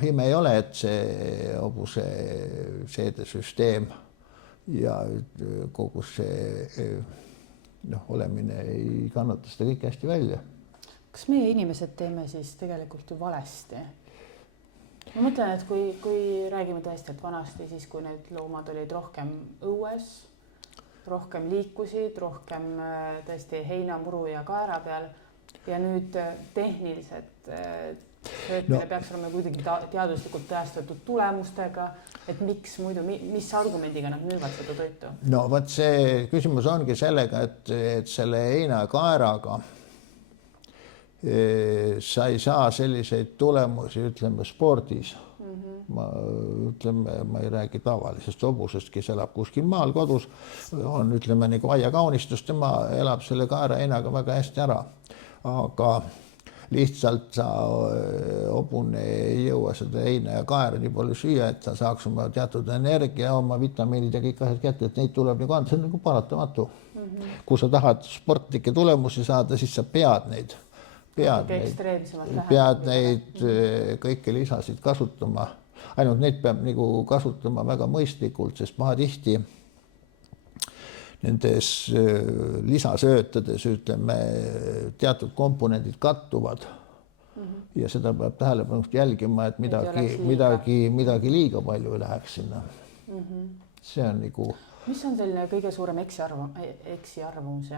ime ei ole, et see hobuse seedesüsteem ja kogu see olemine ei kannata seda kõik hästi välja. Kas meie inimesed teeme siis tegelikult ju valesti? Ma mõtlen, et kui räägime tõesti, et vanasti siis, kui need loomad olid rohkem õues, rohkem liikusid, rohkem tõesti heinamuru ja kaera peal ja nüüd tehniliselt söötmine peaks olema kuidagi teaduslikult tõestatud tulemustega, et miks muidu, mis argumendiga nad müüvad seda toitu? No võt see küsimus ongi sellega, et selle heina kaeraga sa ei saa selliseid tulemusi, ütleme, spordis. Ma ei räägi tavalisest hobusest, kes elab kuskil maal kodus, on, ütleme, nagu aiakaunistus, tema elab selle kaera heinaga väga hästi ära. Aga lihtsalt sa hobune ei jõua seda heina ja kaera nii palju süüa, et sa saaks oma teatud energia, oma vitamiinid ja kõik asjad kätte, et neid tuleb nagu anda, see on nagu paratamatu. Kui sa tahad sportlikke tulemusi saada, siis sa pead neid kõiki lisasid kasutama. Ainult neid peab nagu kasutama väga mõistlikult, sest pahatihti nendes lisasöötades, ütleme, teatud komponendid kattuvad ja seda peab tähelepanust jälgima, et midagi liiga palju ei läheks sinna. See on nagu... Mis on selline kõige suurem eksiarvamus,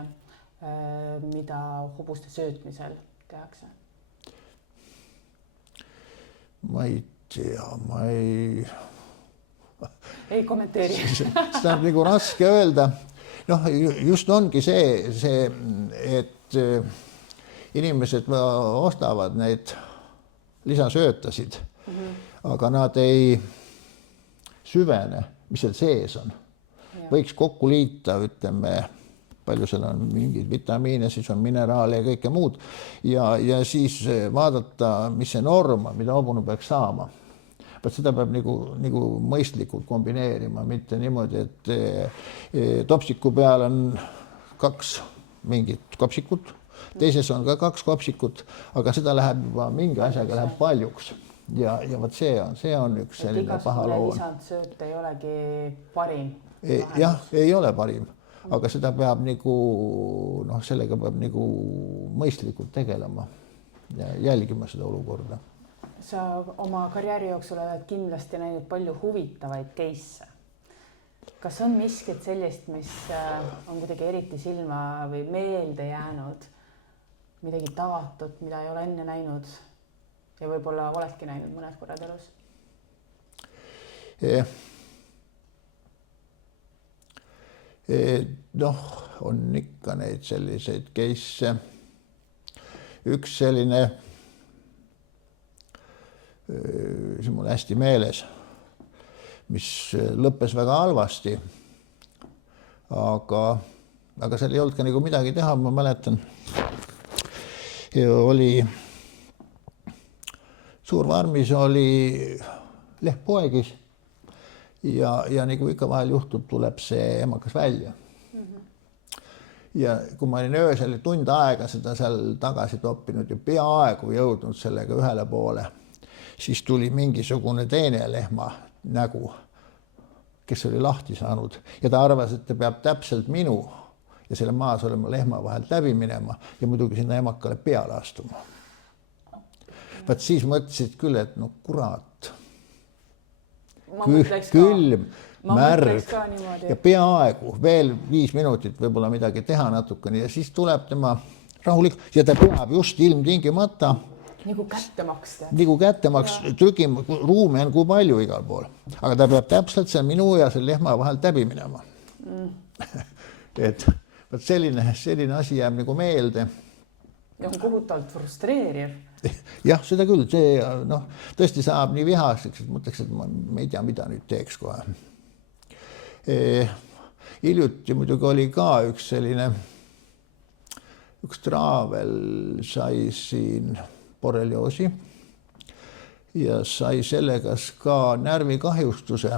mida hobuste söötmisel tehakse? Ma ei tea, ei kommenteeri. Seda on nagu raske öelda. Noh, just ongi see, et inimesed ostavad neid lisasöötasid, aga nad ei süvene, mis seal sees on. Võiks kokku liita, ütleme, palju seal on mingeid vitamiine, siis on mineraale ja kõike muud ja siis vaadata, mis see norm, mida hobune peaks saama. Seda peab nagu mõistlikult kombineerima, mitte niimoodi, et topsiku peal on 2 mingit kopsikut, teises on ka 2 kopsikut, aga seda läheb juba mingi asjaga läheb paljuks. Ja võt see on üks selline paha loon. Lisandsööt ei olegi parim? Jah, ei ole parim, aga seda peab sellega peab mõistlikult tegelema ja jälgima seda olukorda. Sa oma karjääri jooksul oled kindlasti näinud palju huvitavaid keisse. Kas on miskit sellist, mis on kuidagi eriti silma või meelde jäänud, midagi tavatut, mida ei ole enne näinud ja võib-olla oledki näinud mõned korrad elus? Noh, on ikka neid selliseid case. Üks selline, see mul hästi meeles, mis lõppes väga halvasti, aga seal ei olnud ka nagu midagi teha, ma mäletan. Oli Suurvarmis oli leht poegis ja nagu ikka vahel juhtub, tuleb see emakas välja. Ja kui ma olin öösel tund aega seda seal tagasi toppinud ja peaaegu jõudnud sellega ühele poole, siis tuli mingisugune teine lehma nägu, kes oli lahti saanud ja ta arvas, et ta peab täpselt minu ja selle maas olema lehma vahelt läbi minema ja muidugi sinna emakale peale astuma. Vaat siis mõtlesid küll, et no kurat, külm, märg ja peaaegu veel 5 minutit võib-olla midagi teha natukene ja siis tuleb tema rahulik ja ta peab just ilmtingimata nagu kätte maksta. Nagu kätte maksta, trügima, ruumi on kui palju igal pool. Aga ta peab täpselt see minu ja selle lehma vahelt läbi minema. Et selline asi jääb nagu meelde. Ja on kohutavalt frustreeriv. Jah, seda küll. See tõesti saab nii vihaseks, et mõtleks, et ma ei tea, mida nüüd teeks kohe. Hiljuti muidugi oli ka üks selline, üks traavel sai siin borrelioosi ja sai sellega ka närvikahjustuse,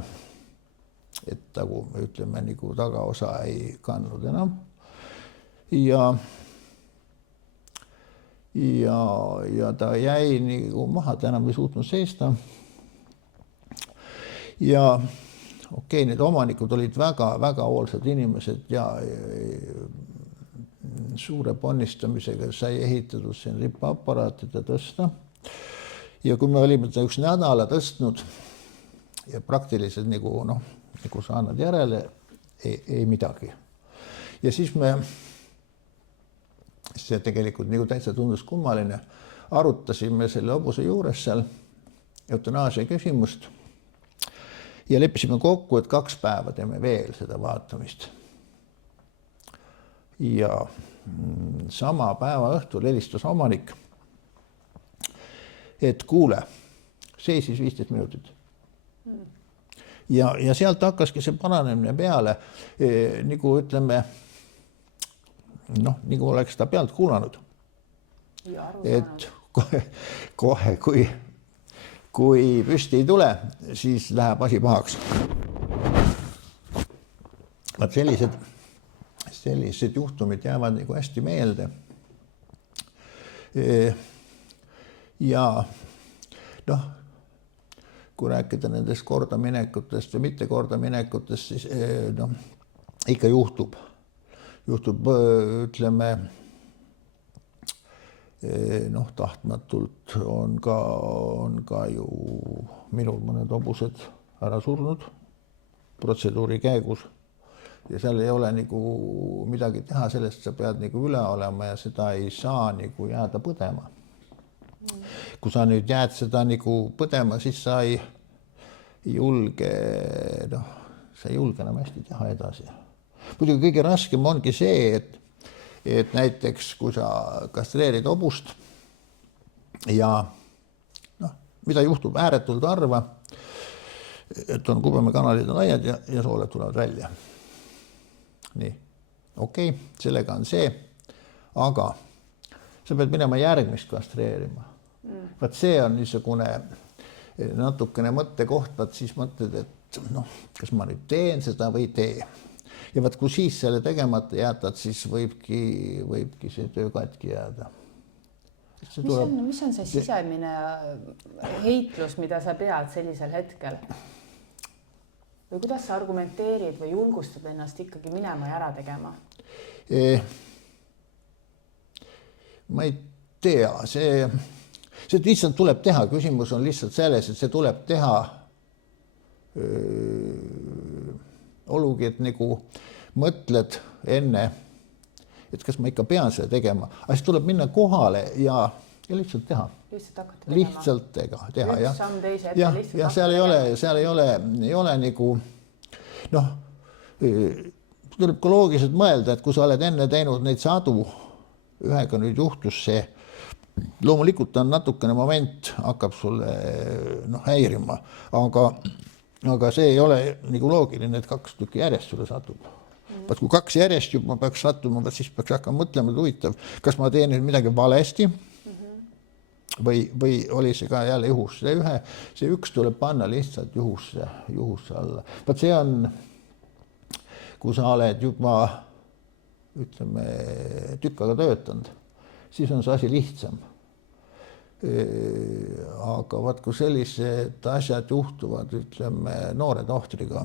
et nagu me ütleme, nagu tagaosa ei kandnud enam. Ja ta jäi nagu maha, ta enam ei suutnud seista. Ja okei, need omanikud olid väga hoolsad inimesed ja suure ponnistamisega sai ehitatud siin ripaaparaatide tõsta. Ja kui me olime ta üks nädala tõstnud ja praktiliselt nagu saanud järele, ei midagi. Ja siis see tegelikult nagu täitsa tundus kummaline, arutasime selle hobuse juures seal eutanaasia küsimust ja leppisime kokku, et 2 päeva teeme veel seda vaatamist. Ja sama päeva õhtul helistas omanik, et kuule, seisis 15 minutit. Ja sealt hakkaski see paranemine peale, nagu ütleme, nagu oleks ta pealt kuulanud. Et kohe, kui püsti ei tule, siis läheb asi pahaks. Vaat sellised juhtumid jäävad nagu hästi meelde. Ja kui rääkida nendest kordaminekutest või mitte kordaminekutest, siis ikka juhtub, ütleme, tahtmatult on ka ju minul mõned hobused ära surnud protseduuri käigus ja seal ei ole nagu midagi teha, sellest sa pead nagu üle olema ja seda ei saa nagu jääda põdema. Kui sa nüüd jääd seda nagu põdema, siis sa ei julge enam hästi teha edasi. Muidugi kõige raskem ongi see, et näiteks kui sa kastreerid hobust ja mida juhtub ääretult harva, et on kubemekanalid laiad ja sooled tulevad välja. Nii, okei, sellega on see, aga sa pead minema järgmist kastreerima. Vaat see on niisugune natukene mõttekoht, vaat siis mõtled, et kas ma nüüd teen seda või ei tee. Ja vaat kui siis selle tegemata jätad, siis võibki see töö katki jääda. Mis on see sisemine heitlus, mida sa pead sellisel hetkel? Või kuidas sa argumenteerid või julgustad ennast ikkagi minema ja ära tegema? Ma ei tea, see lihtsalt tuleb teha. Küsimus on lihtsalt selles, et see tuleb teha olugi, et nagu mõtled enne, et kas ma ikka pean seda tegema. Aga siis tuleb minna kohale ja ja lihtsalt teha. Lihtsalt hakata tegema. Lihtsalt teha, üks samm teise ette lihtsalt ja seal ei ole nagu noh, tuleb ka loogiliselt mõelda, et kui sa oled enne teinud neid sadu, ühega nüüd juhtus see, loomulikult on natukene moment, hakkab sulle häirima, aga see ei ole nagu loogiline, et 2 tükki järjest sulle satub. Vaat kui 2 järjest juba peaks sattuma, siis peaks hakkama mõtlema, et huvitav, kas ma teen nüüd midagi valesti või oli see ka jälle juhus. See üks tuleb panna lihtsalt juhusse alla. Vaat see on, kui sa oled juba, ütleme, tükk aega töötanud, siis on see asi lihtsam. Aga vaat kui sellised asjad juhtuvad, ütleme, noore tohtriga,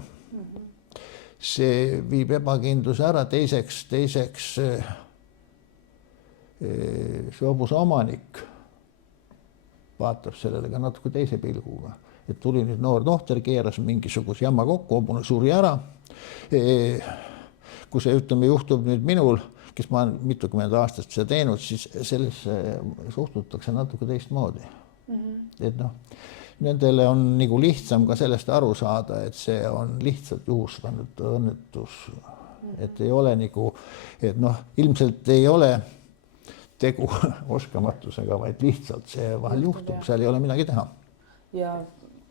see viib ebakindluse ära, teiseks see hobuse omanik vaatab sellele ka natuke teise pilguga, et tuli nüüd noor tohter, keeras mingisuguse jamma kokku, hobune suri ära. Kui see, ütleme, juhtub nüüd minul, kes ma olen mitukümmend aastast seda teinud, siis sellesse suhtutakse natuke teistmoodi. Et nendele on nagu lihtsam ka sellest aru saada, et see on lihtsalt juhusvanud õnnetus. Et ei ole nagu, et ilmselt ei ole tegu oskamatusega, vaid lihtsalt see vahel juhtub, seal ei ole midagi teha. Ja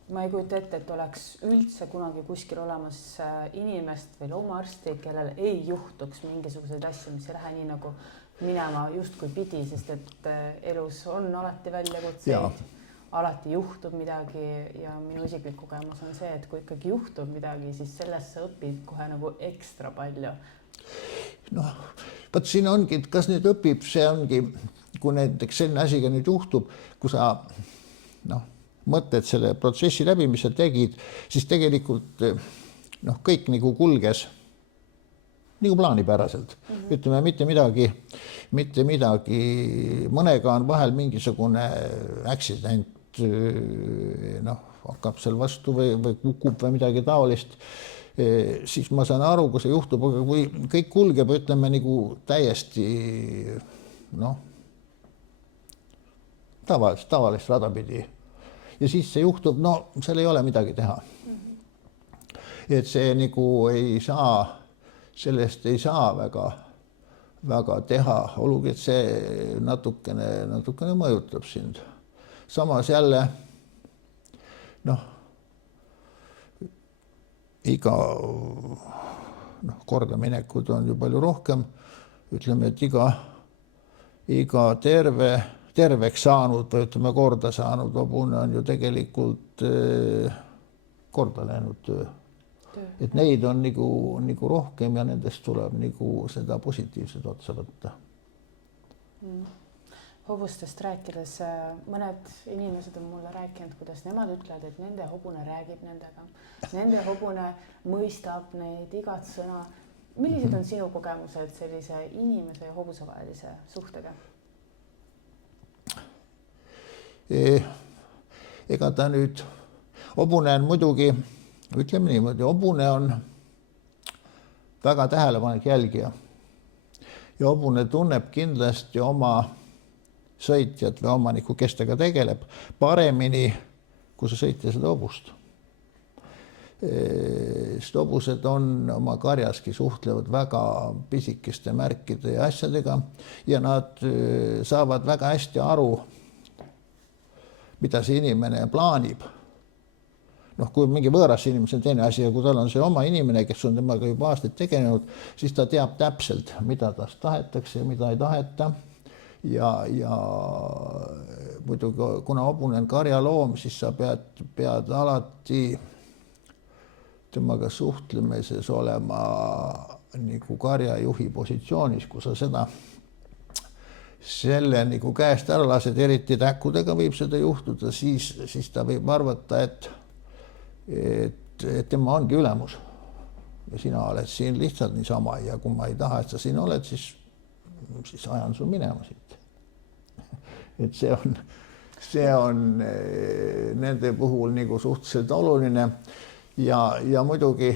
ma ei kujuta ette, et oleks üldse kunagi kuskil olemas inimest või loomaarsti, kellel ei juhtuks mingisuguseid asju, mis ei lähe nii nagu minema justkui pidi, sest et elus on alati väljakutseid, alati juhtub midagi ja minu isiklik kogemus on see, et kui ikkagi juhtub midagi, siis sellest sa õpid kohe nagu ekstra palju. Vaat siin ongi, et kas nüüd õpib, see ongi, kui näiteks selline asiga nüüd juhtub, kui sa mõtled selle protsessi läbi, mis sa tegid, siis tegelikult kõik nagu kulges nagu plaanipäraselt. Ütleme, mitte midagi, mõnega on vahel mingisugune accident, hakkab seal vastu või kukub või midagi taolist, siis ma saan aru, kui see juhtub, aga kui kõik kulgeb, ütleme nagu täiesti tavalist rada pidi ja siis see juhtub, seal ei ole midagi teha. Et see nagu ei saa, sellest ei saa väga teha, olugi, et see natukene mõjutab sind. Samas jälle, iga kordaminekud on ju palju rohkem, ütleme, et iga terveks saanud või ütleme korda saanud hobune on ju tegelikult korda läinud töö. Et neid on nagu rohkem ja nendest tuleb nagu seda positiivset otsa võtta. Hobustest rääkides, mõned inimesed on mulle rääkinud, kuidas nemad ütlevad, et nende hobune räägib nendega. Nende hobune mõistab neid igat sõna. Millised on sinu kogemused sellise inimese ja hobuse vahelise suhtega? Ega ta nüüd, hobune on muidugi, ütleme niimoodi, hobune on väga tähelepanelik jälgija. Ja hobune tunneb kindlasti oma sõitjat või omaniku, kes temaga tegeleb, paremini, kui see sõitja seda hobust. Sest hobused on oma karjaski suhtlevad väga pisikeste märkide ja asjadega ja nad saavad väga hästi aru, mida see inimene plaanib. Kui mingi võõras inimese on teine asi ja kui tal on see oma inimene, kes on temaga juba aastaid tegelenud, siis ta teab täpselt, mida tast tahetakse ja mida ei taheta. Ja muidugi, kuna hobune on karjaloom, siis sa pead alati temaga suhtlemises olema nagu karjajuhi positsioonis, kui sa selle nagu käest ära lased, eriti täkkudega võib seda juhtuda, siis ta võib arvata, et tema ongi ülemus ja sina oled siin lihtsalt niisama ja kui ma ei taha, et sa siin oled, siis ajan sul minema siit. Et see on nende puhul nagu suhteliselt oluline ja muidugi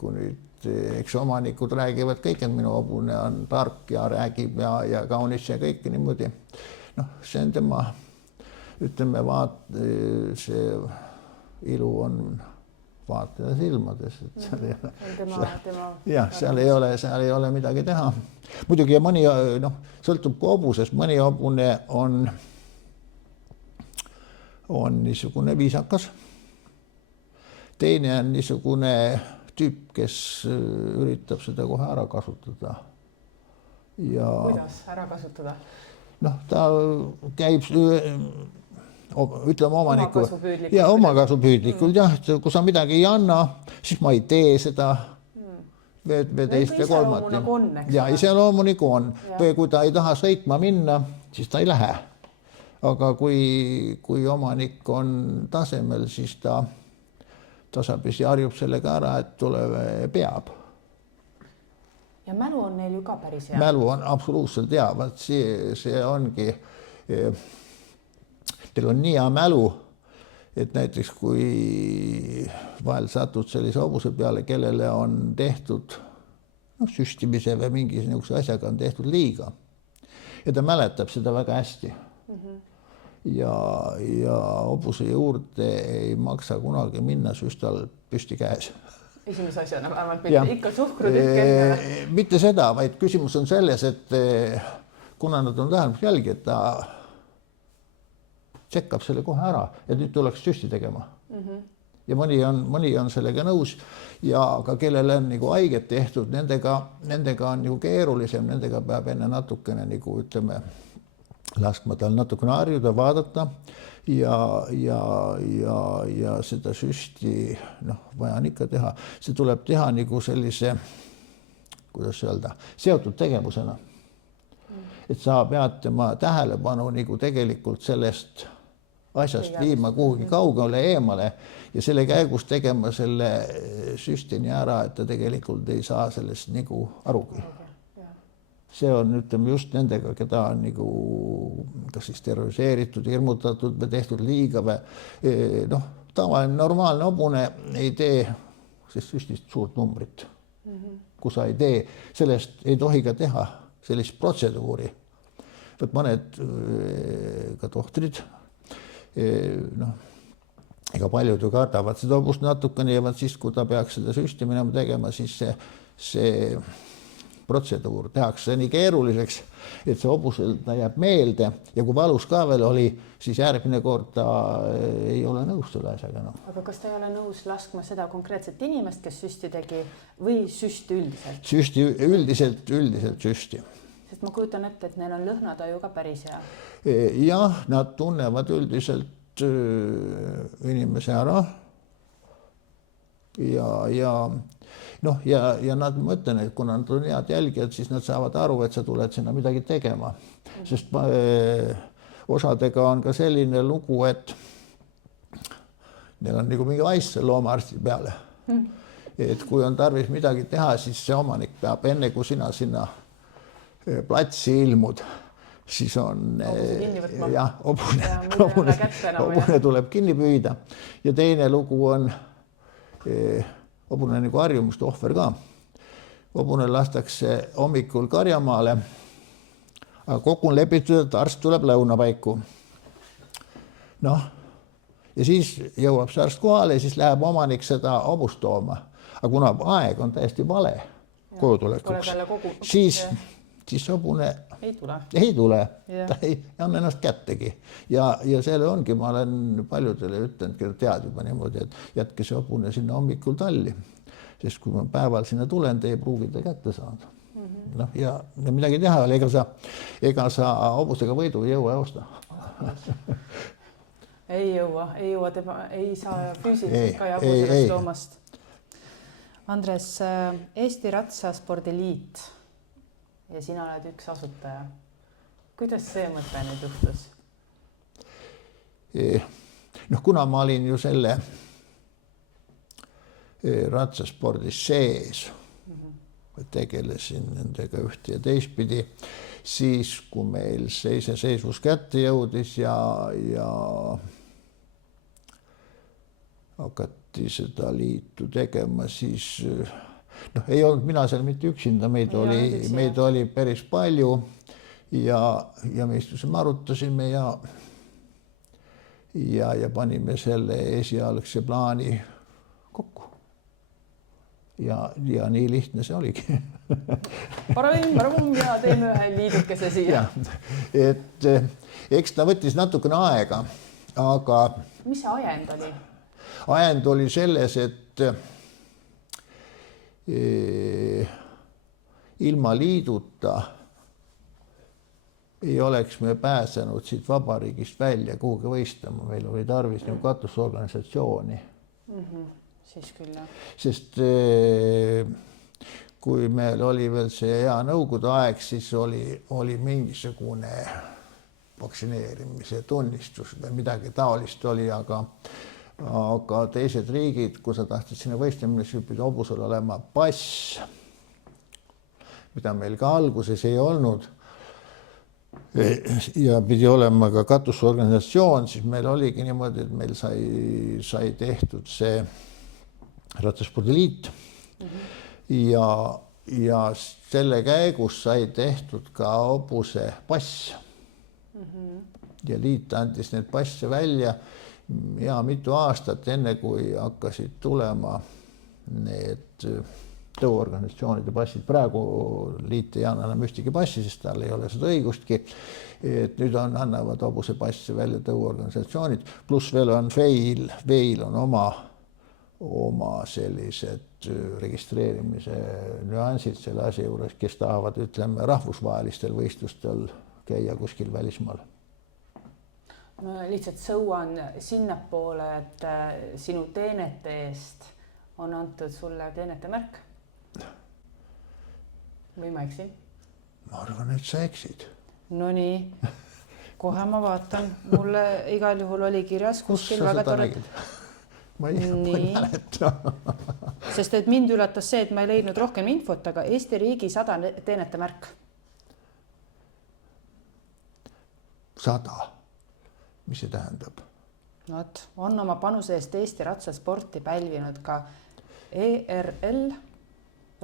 kui nüüd eks omanikud räägivad kõik, et minu hobune on tark ja räägib ja kaunis ja kõike niimoodi. Noh, see on tema, ütleme, see ilu on vaataja silmades, et seal ei ole, seal ei ole midagi teha. Muidugi mõni, sõltub kui hobusest, mõni hobune on niisugune viisakas. Teine on niisugune tüüp, kes üritab seda kohe ära kasutada. Ja, kuidas ära kasutada? Ta käib, ütleme omaniku ja omakasupüüdlikult, jah, kui sa midagi ei anna, siis ma ei tee seda. Teist ja kolmat. Ja iseloomulik on. Kui ta ei taha sõitma minna, siis ta ei lähe. Aga kui omanik on tasemel, siis ta tasapisi harjub sellega ära, et tuleb peab. Ja mälu on neil ju ka päris hea. Mälu on absoluutselt hea, see ongi, teil on nii hea mälu, et näiteks kui vahel satud sellise hobuse peale, kellele on tehtud süstimise või mingi niisuguse asjaga on tehtud liiga. Ja ta mäletab seda väga hästi. Ja hobuse juurde ei maksa kunagi minna süstal püsti käes. Esimese asjana vähemalt mitte ikka suhkrutükk. Mitte seda, vaid küsimus on selles, et kuna nad on tähendab jälgi, et ta tšekkab selle kohe ära, et nüüd tuleks süsti tegema. Ja mõni on sellega nõus ja ka kellele on nagu haiget tehtud, nendega on nagu keerulisem, nendega peab enne natukene nagu ütleme, laskma tal natukene harjuda, vaadata ja seda süsti vaja on ikka teha. See tuleb teha nagu sellise, kuidas öelda, seotud tegevusena. Et sa pead tema tähelepanu nagu tegelikult sellest asjast viima kuhugi kaugele eemale ja selle käigus tegema selle süstini ära, et ta tegelikult ei saa sellest nagu arugi. See on, ütleme, just nendega, keda on nagu kas siis terroriseeritud, hirmutatud või tehtud liiga või tavaline normaalne hobune ei tee süstist suurt numbrit. Kui sa ei tee, sellest ei tohi ka teha sellist protseduuri. Võt mõned ka tohtrid, ega paljud ju kardavad seda hobust natukene ja siis, kui ta peaks seda süsti minema tegema, siis see protseduur tehakse nii keeruliseks, et see hobusel ta jääb meelde ja kui valus ka veel oli, siis järgmine kord ta ei ole nõus selle asjaga. Aga kas ta ei ole nõus laskma seda konkreetset inimest, kes süsti tegi või süsti üldiselt? Süsti üldiselt süsti. Sest ma kujutan ette, et neil on lõhnataju ka päris hea. Jah, nad tunnevad üldiselt inimese ära ja nad mõtlen, et kuna nad on head jälgijad, siis nad saavad aru, et sa tuled sinna midagi tegema. Sest osadega on ka selline lugu, et neil on nagu mingi vaiss loomaarsti peale. Et kui on tarvis midagi teha, siis see omanik peab enne, kui sina sinna platsi ilmud, siis on hobune tuleb kinni püüda. Ja teine lugu on hobune nagu harjumust ohver ka. Hobune lastakse hommikul karjamaale, aga kokku on lepitud, et arst tuleb lõunapaiku. Ja siis jõuab see arst kohale ja siis läheb omanik seda hobust tooma. Aga kuna aeg on täiesti vale kodutulekuks, siis hobune ei tule. Ta ei anna ennast kättegi. Ja selle ongi, ma olen paljudele ütlenud, keda tead juba niimoodi, et jätke see hobune sinna hommikul talli. Sest kui ma päeval sinna tulen, te ei pruugi ta kätte saada. Ja midagi teha, ega sa hobusega võidu ei jõua osta. Ei jõua, ei saa füüsiliselt ka jagu sellest loomast. Andres, Eesti Ratsaspordiliit ja sina oled üks asutaja. Kuidas see mõte nüüd juhtus? Kuna ma olin ju selle ratsaspordis sees, tegelesin nendega ühte ja teistpidi, siis kui meil see iseseisvus kätte jõudis ja hakati seda liitu tegema, siis Noh, ei olnud mina seal mitte üksinda, meid oli päris palju ja me istusime, arutasime ja panime selle esialgse plaani kokku. Ja nii lihtne see oligi. Paravim ja teeme ühe liidukese siia. Et eks ta võttis natukene aega, aga... Mis see ajend oli? Ajend oli selles, et ilma liiduta ei oleks me pääsenud siit vabariigist välja kuhugi võistlema. Meil oli tarvis nagu katusorganisatsiooni. Siis küll, jah. Sest kui meil oli veel see hea nõukogude aeg, siis oli mingisugune vaktsineerimise tunnistus või midagi taolist oli, aga teised riigid, kui sa tahtsid sinna võistlemine, siis pidi hobusel olema pass, mida meil ka alguses ei olnud. Ja pidi olema ka katusorganisatsioon, siis meil oligi niimoodi, et meil sai tehtud see Ratsaspordiliit ja selle käigus sai tehtud ka hobuse pass. Ja liit andis need passe välja ja mitu aastat enne, kui hakkasid tulema need tõuorganisatsioonide passid. Praegu liit ei anna enam ühtegi passi, sest tal ei ole seda õigustki. Et nüüd annavad hobuse passi välja tõuorganisatsioonid, pluss veel on Veil on oma sellised registreerimise nüansid selle asja juures, kes tahavad, ütleme, rahvusvahelistel võistlustel käia kuskil välismaal. Ma lihtsalt sõuan sinnapoole, et sinu teenete eest on antud sulle teenete märk. Või ma eksin? Ma arvan, et sa eksid. No nii, kohe ma vaatan. Mulle igal juhul oli kirjas kuskil väga tore. Ma ei mäleta. Sest et mind üllatas see, et ma ei leidnud rohkem infot, aga Eesti riigi 100 teenete märk. 100? Mis see tähendab? On oma panuse eest Eesti ratsasporti pälvinud ka ERL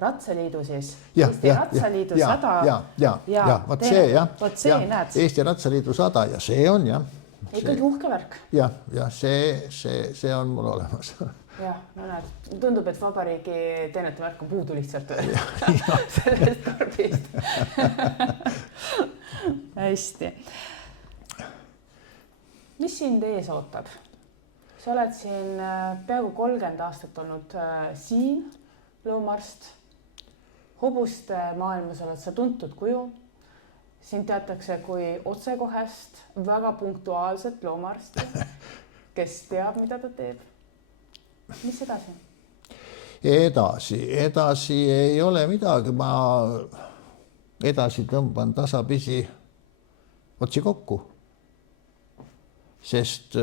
Ratsaliidu siis. Eesti Ratsaliidu 100. Vaat see, jah. Näed. Eesti Ratsaliidu 100 ja see on, jah. Ikkagi uhke värk. Ja see on mul olemas. Jah, no näed. Tundub, et vabariigi teenete märk on puudu lihtsalt sellest karbist. Hästi. Mis sind ees ootab? Sa oled siin peaaegu 30 aastat olnud siin loomaarst. Hobuste maailmas oled sa tuntud kuju. Siin teatakse kui otsekohest, väga punktuaalset loomaarsti, kes teab, mida ta teeb. Mis edasi? Edasi ei ole midagi. Ma edasi tõmban tasapisi otsi kokku. Sest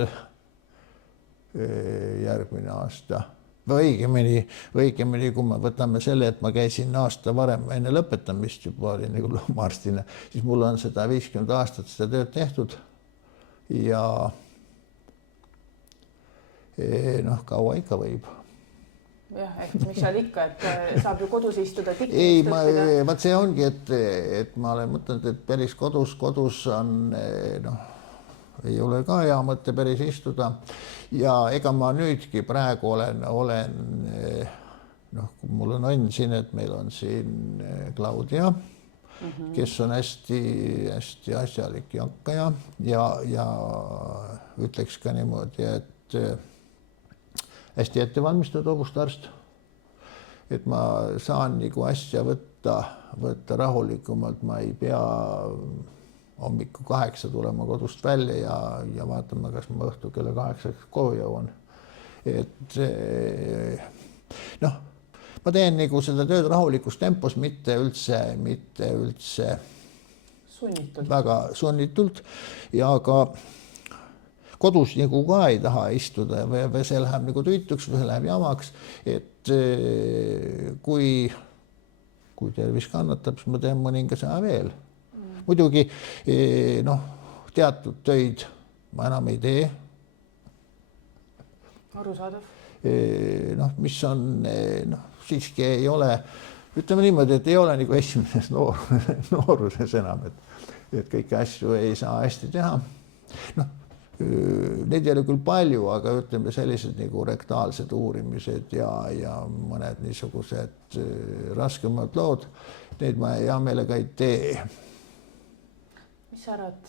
järgmine aasta või õigemini, kui me võtame selle, et ma käisin aasta varem enne lõpetamist juba oli nagu loomaarstina, siis mul on seda 50 aastat seda tööd tehtud ja kaua ikka võib. Jah, miks seal ikka, et saab ju kodus istuda ei, vaat see ongi, et ma olen mõtlenud, et päris kodus on ei ole ka hea mõte päris istuda ja ega ma nüüdki praegu olen mul on õnn siin, et meil on siin Claudia, kes on hästi asjalik jakkaja ja ütleks ka niimoodi, et hästi ettevalmistatud hobustarst, et ma saan nagu asja võtta rahulikumalt, ma ei pea hommikul 8 tulema kodust välja ja vaatama, kas ma õhtu kella 8 koju jõuan. Et ma teen nagu seda tööd rahulikus tempos, mitte üldse sunnitult. Väga sunnitult ja ka kodus nagu ka ei taha istuda või see läheb nagu tüütuks või see läheb jamaks, et kui tervis kannatab, siis ma teen mõningase aja veel. Muidugi teatud töid ma enam ei tee. Arusaadav. Noh, mis on, noh, siiski ei ole, ütleme niimoodi, et ei ole nagu esimeses nooruses enam, et kõiki asju ei saa hästi teha. Noh, neid ei ole küll palju, aga ütleme sellised nagu rektaalsed uurimised ja mõned niisugused raskemad lood, neid ma hea meelega ei tee. Mis sa arvad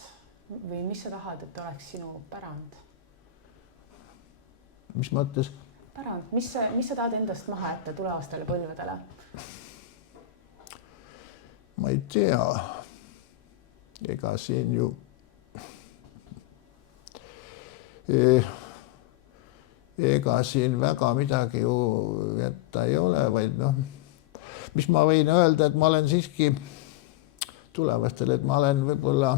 või mis sa tahad, et oleks sinu pärand? Mis mõttes? Pärand, mis sa tahad endast maha jätta tulevastele põlvedele? Ma ei tea. Ega siin ju ega siin väga midagi ju jätta ei ole, vaid noh, mis ma võin öelda, et ma olen siiski tulevastele, et ma olen võib-olla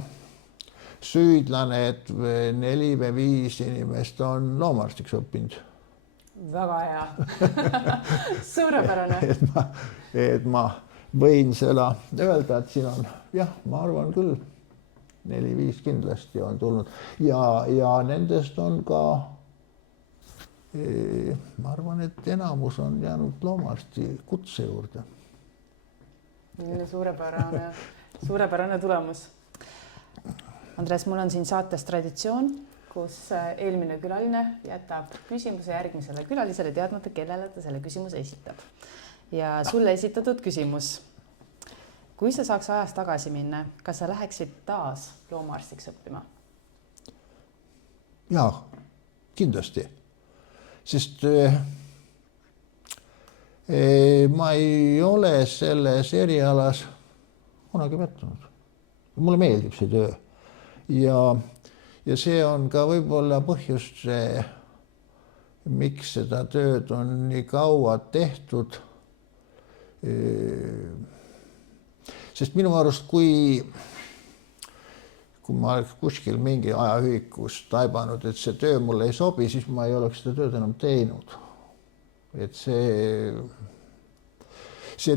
süüdlane, et 4 või 5 inimest on loomaarstiks õppinud. Väga hea. Suurepärane. Et ma võin seda öelda, et siin on, jah, ma arvan küll, 4-5 kindlasti on tulnud ja nendest on ka, ma arvan, et enamus on jäänud loomaarsti kutse juurde. Suurepärane tulemus. Andres, mul on siin saates traditsioon, kus eelmine külaline jätab küsimuse järgmisele külalisele teadmata, kellele ta selle küsimuse esitab. Ja sulle esitatud küsimus. Kui sa saaks ajas tagasi minna, kas sa läheksid taas loomaarstiks õppima? Jaa, kindlasti. Sest ma ei ole selles erialas kunagi pettunud. Mulle meeldib see töö. Ja see on ka võib-olla põhjus, miks seda tööd on nii kaua tehtud. Sest minu arust, kui ma kuskil mingi ajaühikus taibanud, et see töö mulle ei sobi, siis ma ei oleks seda tööd enam teinud. Et see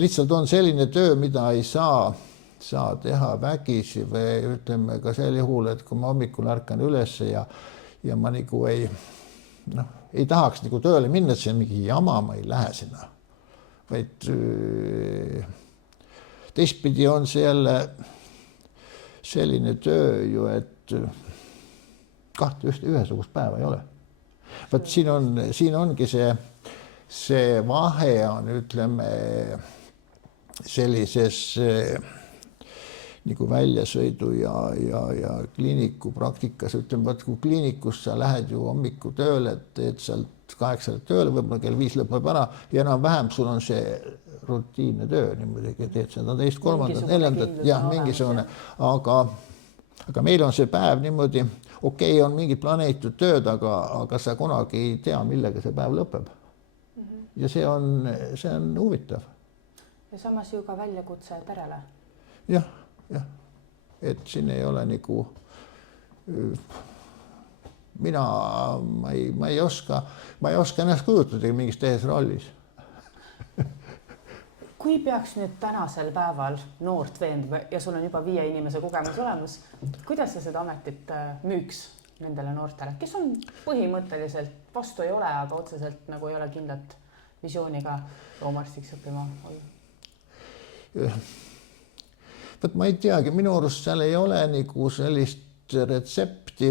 lihtsalt on selline töö, mida ei saa teha vägisi või ütleme ka sel juhul, et kui ma hommikul ärkan üles ja ma nagu ei tahaks nagu tööle minna, et see on mingi jama, ma ei lähe sinna. Vaid teistpidi on see jälle selline töö ju, et kahte ühesugust päeva ei ole. Vaat siin ongi see vahe on, ütleme, sellises nagu väljasõidu ja kliiniku praktikas, ütleme, vaat kui kliinikus sa lähed ju hommiku tööle, et teed sealt 8 tööle, võib-olla kell 5 lõpeb ära ja enam vähem sul on see rutiinne töö, niimoodi teed seda 2, 3, 4, jah, mingisugune, aga meil on see päev niimoodi, okei, on mingid planeeritud tööd, aga sa kunagi ei tea, millega see päev lõpeb. Ja see on huvitav. Ja samas ju ka väljakutse perele. Jah, et siin ei ole nagu ma ei oska ennast kujutada mingis tehes rollis. Kui peaks nüüd tänasel päeval noort veenduma ja sul on juba 5 inimese kogemus olemas, kuidas sa seda ametit müüks nendele noortele, kes on põhimõtteliselt vastu ei ole, aga otseselt nagu ei ole kindlat visiooniga loomaarstiks õppima olla? Võt ma ei teagi, minu arust seal ei ole nagu sellist retsepti,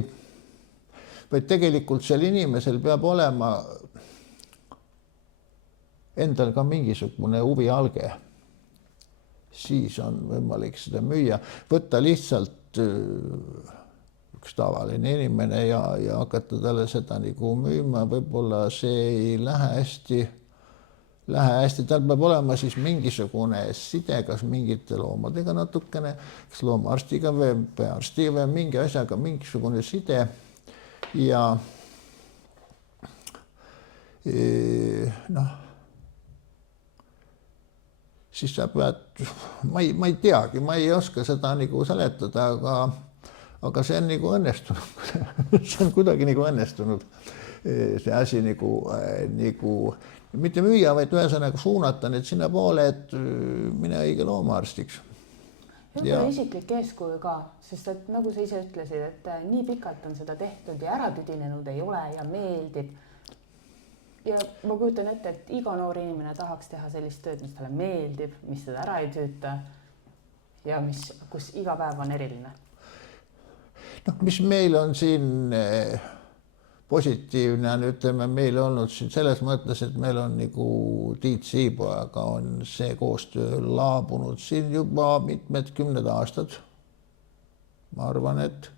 vaid tegelikult seal inimesel peab olema endal ka mingisugune huvialge. Siis on võimalik seda müüa. Võtta lihtsalt üks tavaline inimene ja hakata talle seda nagu müüma, võib-olla see ei lähe hästi. Tal peab olema siis mingisugune side, kas mingite loomadega natukene, kas loomaarstiga või arstiga või mingi asjaga mingisugune side ja siis sa pead, ma ei teagi, ma ei oska seda nagu seletada, aga see on nagu õnnestunud. See on kuidagi nagu õnnestunud. See asi nagu mitte müüa, vaid ühesõnaga suunata need sinna poole, et mine õige loomaarstiks. Ja isiklik eeskuju ka, sest et nagu sa ise ütlesid, et nii pikalt on seda tehtud ja ära tüdinenud ei ole ja meeldib. Ja ma kujutan ette, et iga noor inimene tahaks teha sellist tööd, mis talle meeldib, mis teda ära ei tüüta ja kus iga päev on eriline. Noh, mis meil on siin positiivne on, ütleme, meil olnud siin selles mõttes, et meil on nagu Tiit Siibojaga on see koostöö laabunud siin juba mitmed 10 aastad. Ma arvan, et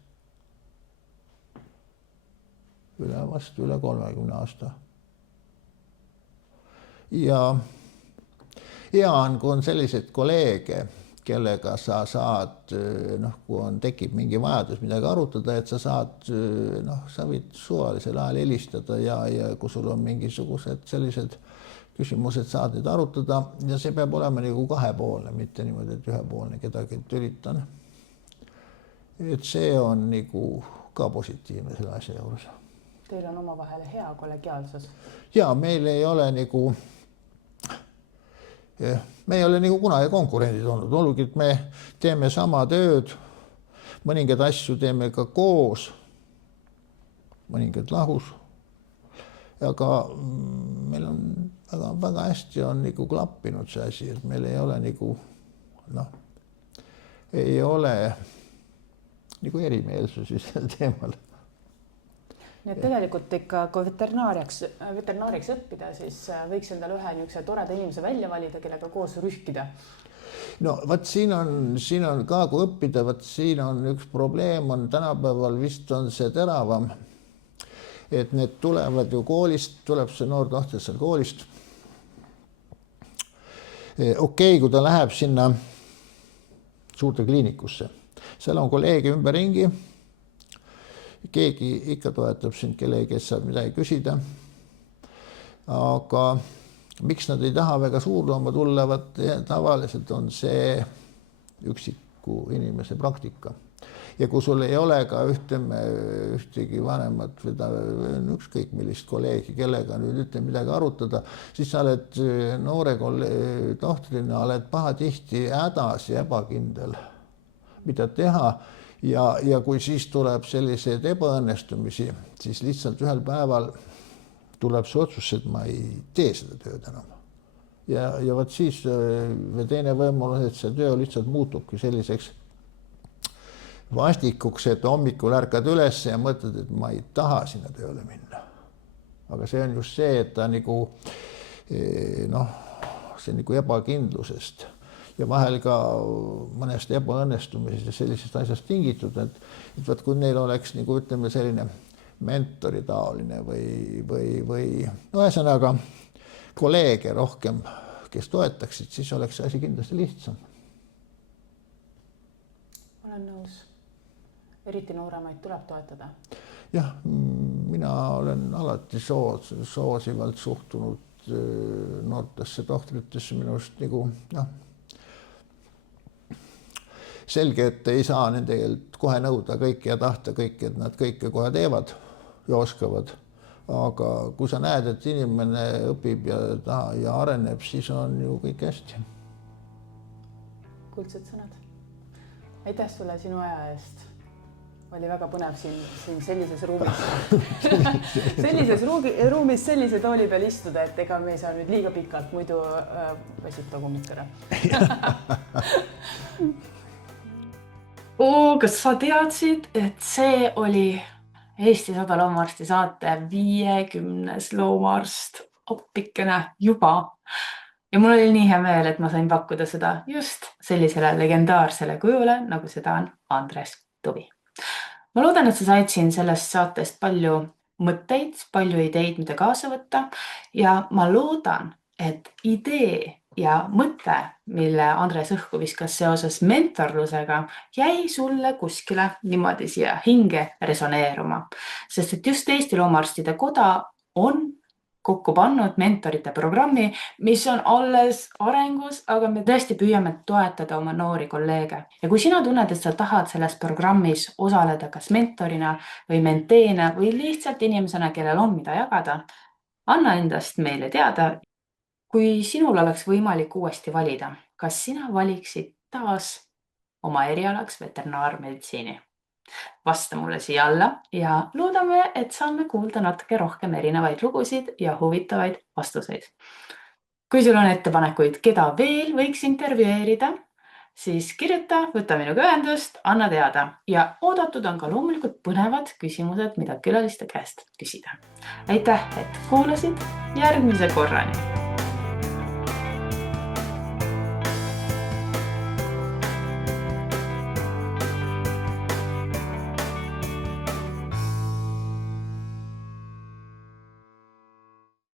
üle 30 aasta. Ja hea on, kui on sellised kolleege, kellega sa saad, kui tekib mingi vajadus midagi arutada, et sa saad, sa võid suvalisel ajal helistada ja kui sul on mingisugused sellised küsimused, saad neid arutada ja see peab olema nagu kahepoolne, mitte niimoodi, et ühepoolne kedagi üritan. Et see on nagu ka positiivne selle asja juures. Teil on omavahel hea kollegiaalsus? Ja, meil ei ole nagu me ei ole nagu kunagi konkurendid olnud, olgugi, et me teeme sama tööd, mõningad asju teeme ka koos, mõningad lahus, aga meil on väga hästi on nagu klappinud see asi, et meil ei ole nagu, ei ole nagu erimeelsusi sel teemal. Nii et tegelikult ikka, kui veterinaariaks õppida, siis võiks endale ühe niisuguse toreda inimese välja valida, kellega koos rühkida. No vaat siin on ka, kui õppida, vaat siin on üks probleem, on tänapäeval vist on see teravam, et need tulevad ju koolist, tuleb see noor tohter seal koolist. Okei, kui ta läheb sinna suurde kliinikusse, seal on kolleege ümberringi, keegi ikka toetab sind, kellegi, kes saab midagi küsida. Aga miks nad ei taha väga suurlooma tulla, tavaliselt on see üksiku inimese praktika. Ja kui sul ei ole ka ühtegi vanemat või ükskõik millist kolleegi, kellega nüüd ütleme midagi arutada, siis sa oled noore tohtrina, oled pahatihti hädas ja ebakindel, mida teha. Ja kui siis tuleb selliseid ebaõnnestumisi, siis lihtsalt ühel päeval tuleb see otsus, et ma ei tee seda tööd enam. Ja võt siis teine võimalus, et see töö lihtsalt muutubki selliseks vastikuks, et hommikul ärkad üles ja mõtled, et ma ei taha sinna tööle minna. Aga see on just see, et ta nagu, see nagu ebakindlusest. Ja vahel ka mõnest ebaõnnestumisest ja sellisest asjast tingitud, et võt, kui neil oleks nagu ütleme selline mentori taoline või ühesõnaga kolleege rohkem, kes toetaksid, siis oleks see asi kindlasti lihtsam. Olen nõus. Eriti nooremaid tuleb toetada. Jah, mina olen alati soosivalt suhtunud noortesse tohtritesse minust nagu, selge, et ei saa nendelt kohe nõuda kõike ja tahta kõike, et nad kõike kohe teevad ja oskavad. Aga kui sa näed, et inimene õpib ja areneb, siis on ju kõik hästi. Kuldsed sõnad. Aitäh sulle sinu aja eest. Oli väga põnev siin sellises ruumis sellise tooli peal istuda, et ega me ei saa nüüd liiga pikalt, muidu väsib tagumikkara. Kas sa teadsid, et see oli Eesti 100 loomaarsti saate 50. loomaarst appikene juba? Ja mul oli nii hea meel, et ma sain pakkuda seda just sellisele legendaarsele kujule, nagu seda on Andres Tuvi. Ma loodan, et sa said siin sellest saatest palju mõtteid, palju ideid, mida kaasa võtta ja ma loodan, et idee ja mõte, mille Andres õhku viskas seoses mentorlusega, jäi sulle kuskile niimoodi siia hinge resoneeruma. Sest et just Eesti Loomaarstide Koda on kokku pannud mentorite programmi, mis on alles arengus, aga me tõesti püüame toetada oma noori kolleege. Ja kui sina tunned, et sa tahad selles programmis osaleda kas mentorina või menteena või lihtsalt inimesena, kellel on mida jagada, anna endast meile teada. Kui sinul oleks võimalik uuesti valida, kas sina valiksid taas oma erialaks veterinaarmeditsiini? Vasta mulle siia alla ja loodame, et saame kuulda natuke rohkem erinevaid lugusid ja huvitavaid vastuseid. Kui sul on ettepanekuid, keda veel võiks intervjueerida, siis kirjuta, võta minuga ühendust, anna teada ja oodatud on ka loomulikult põnevad küsimused, mida külaliste käest küsida. Aitäh, et kuulasid, järgmise korrani!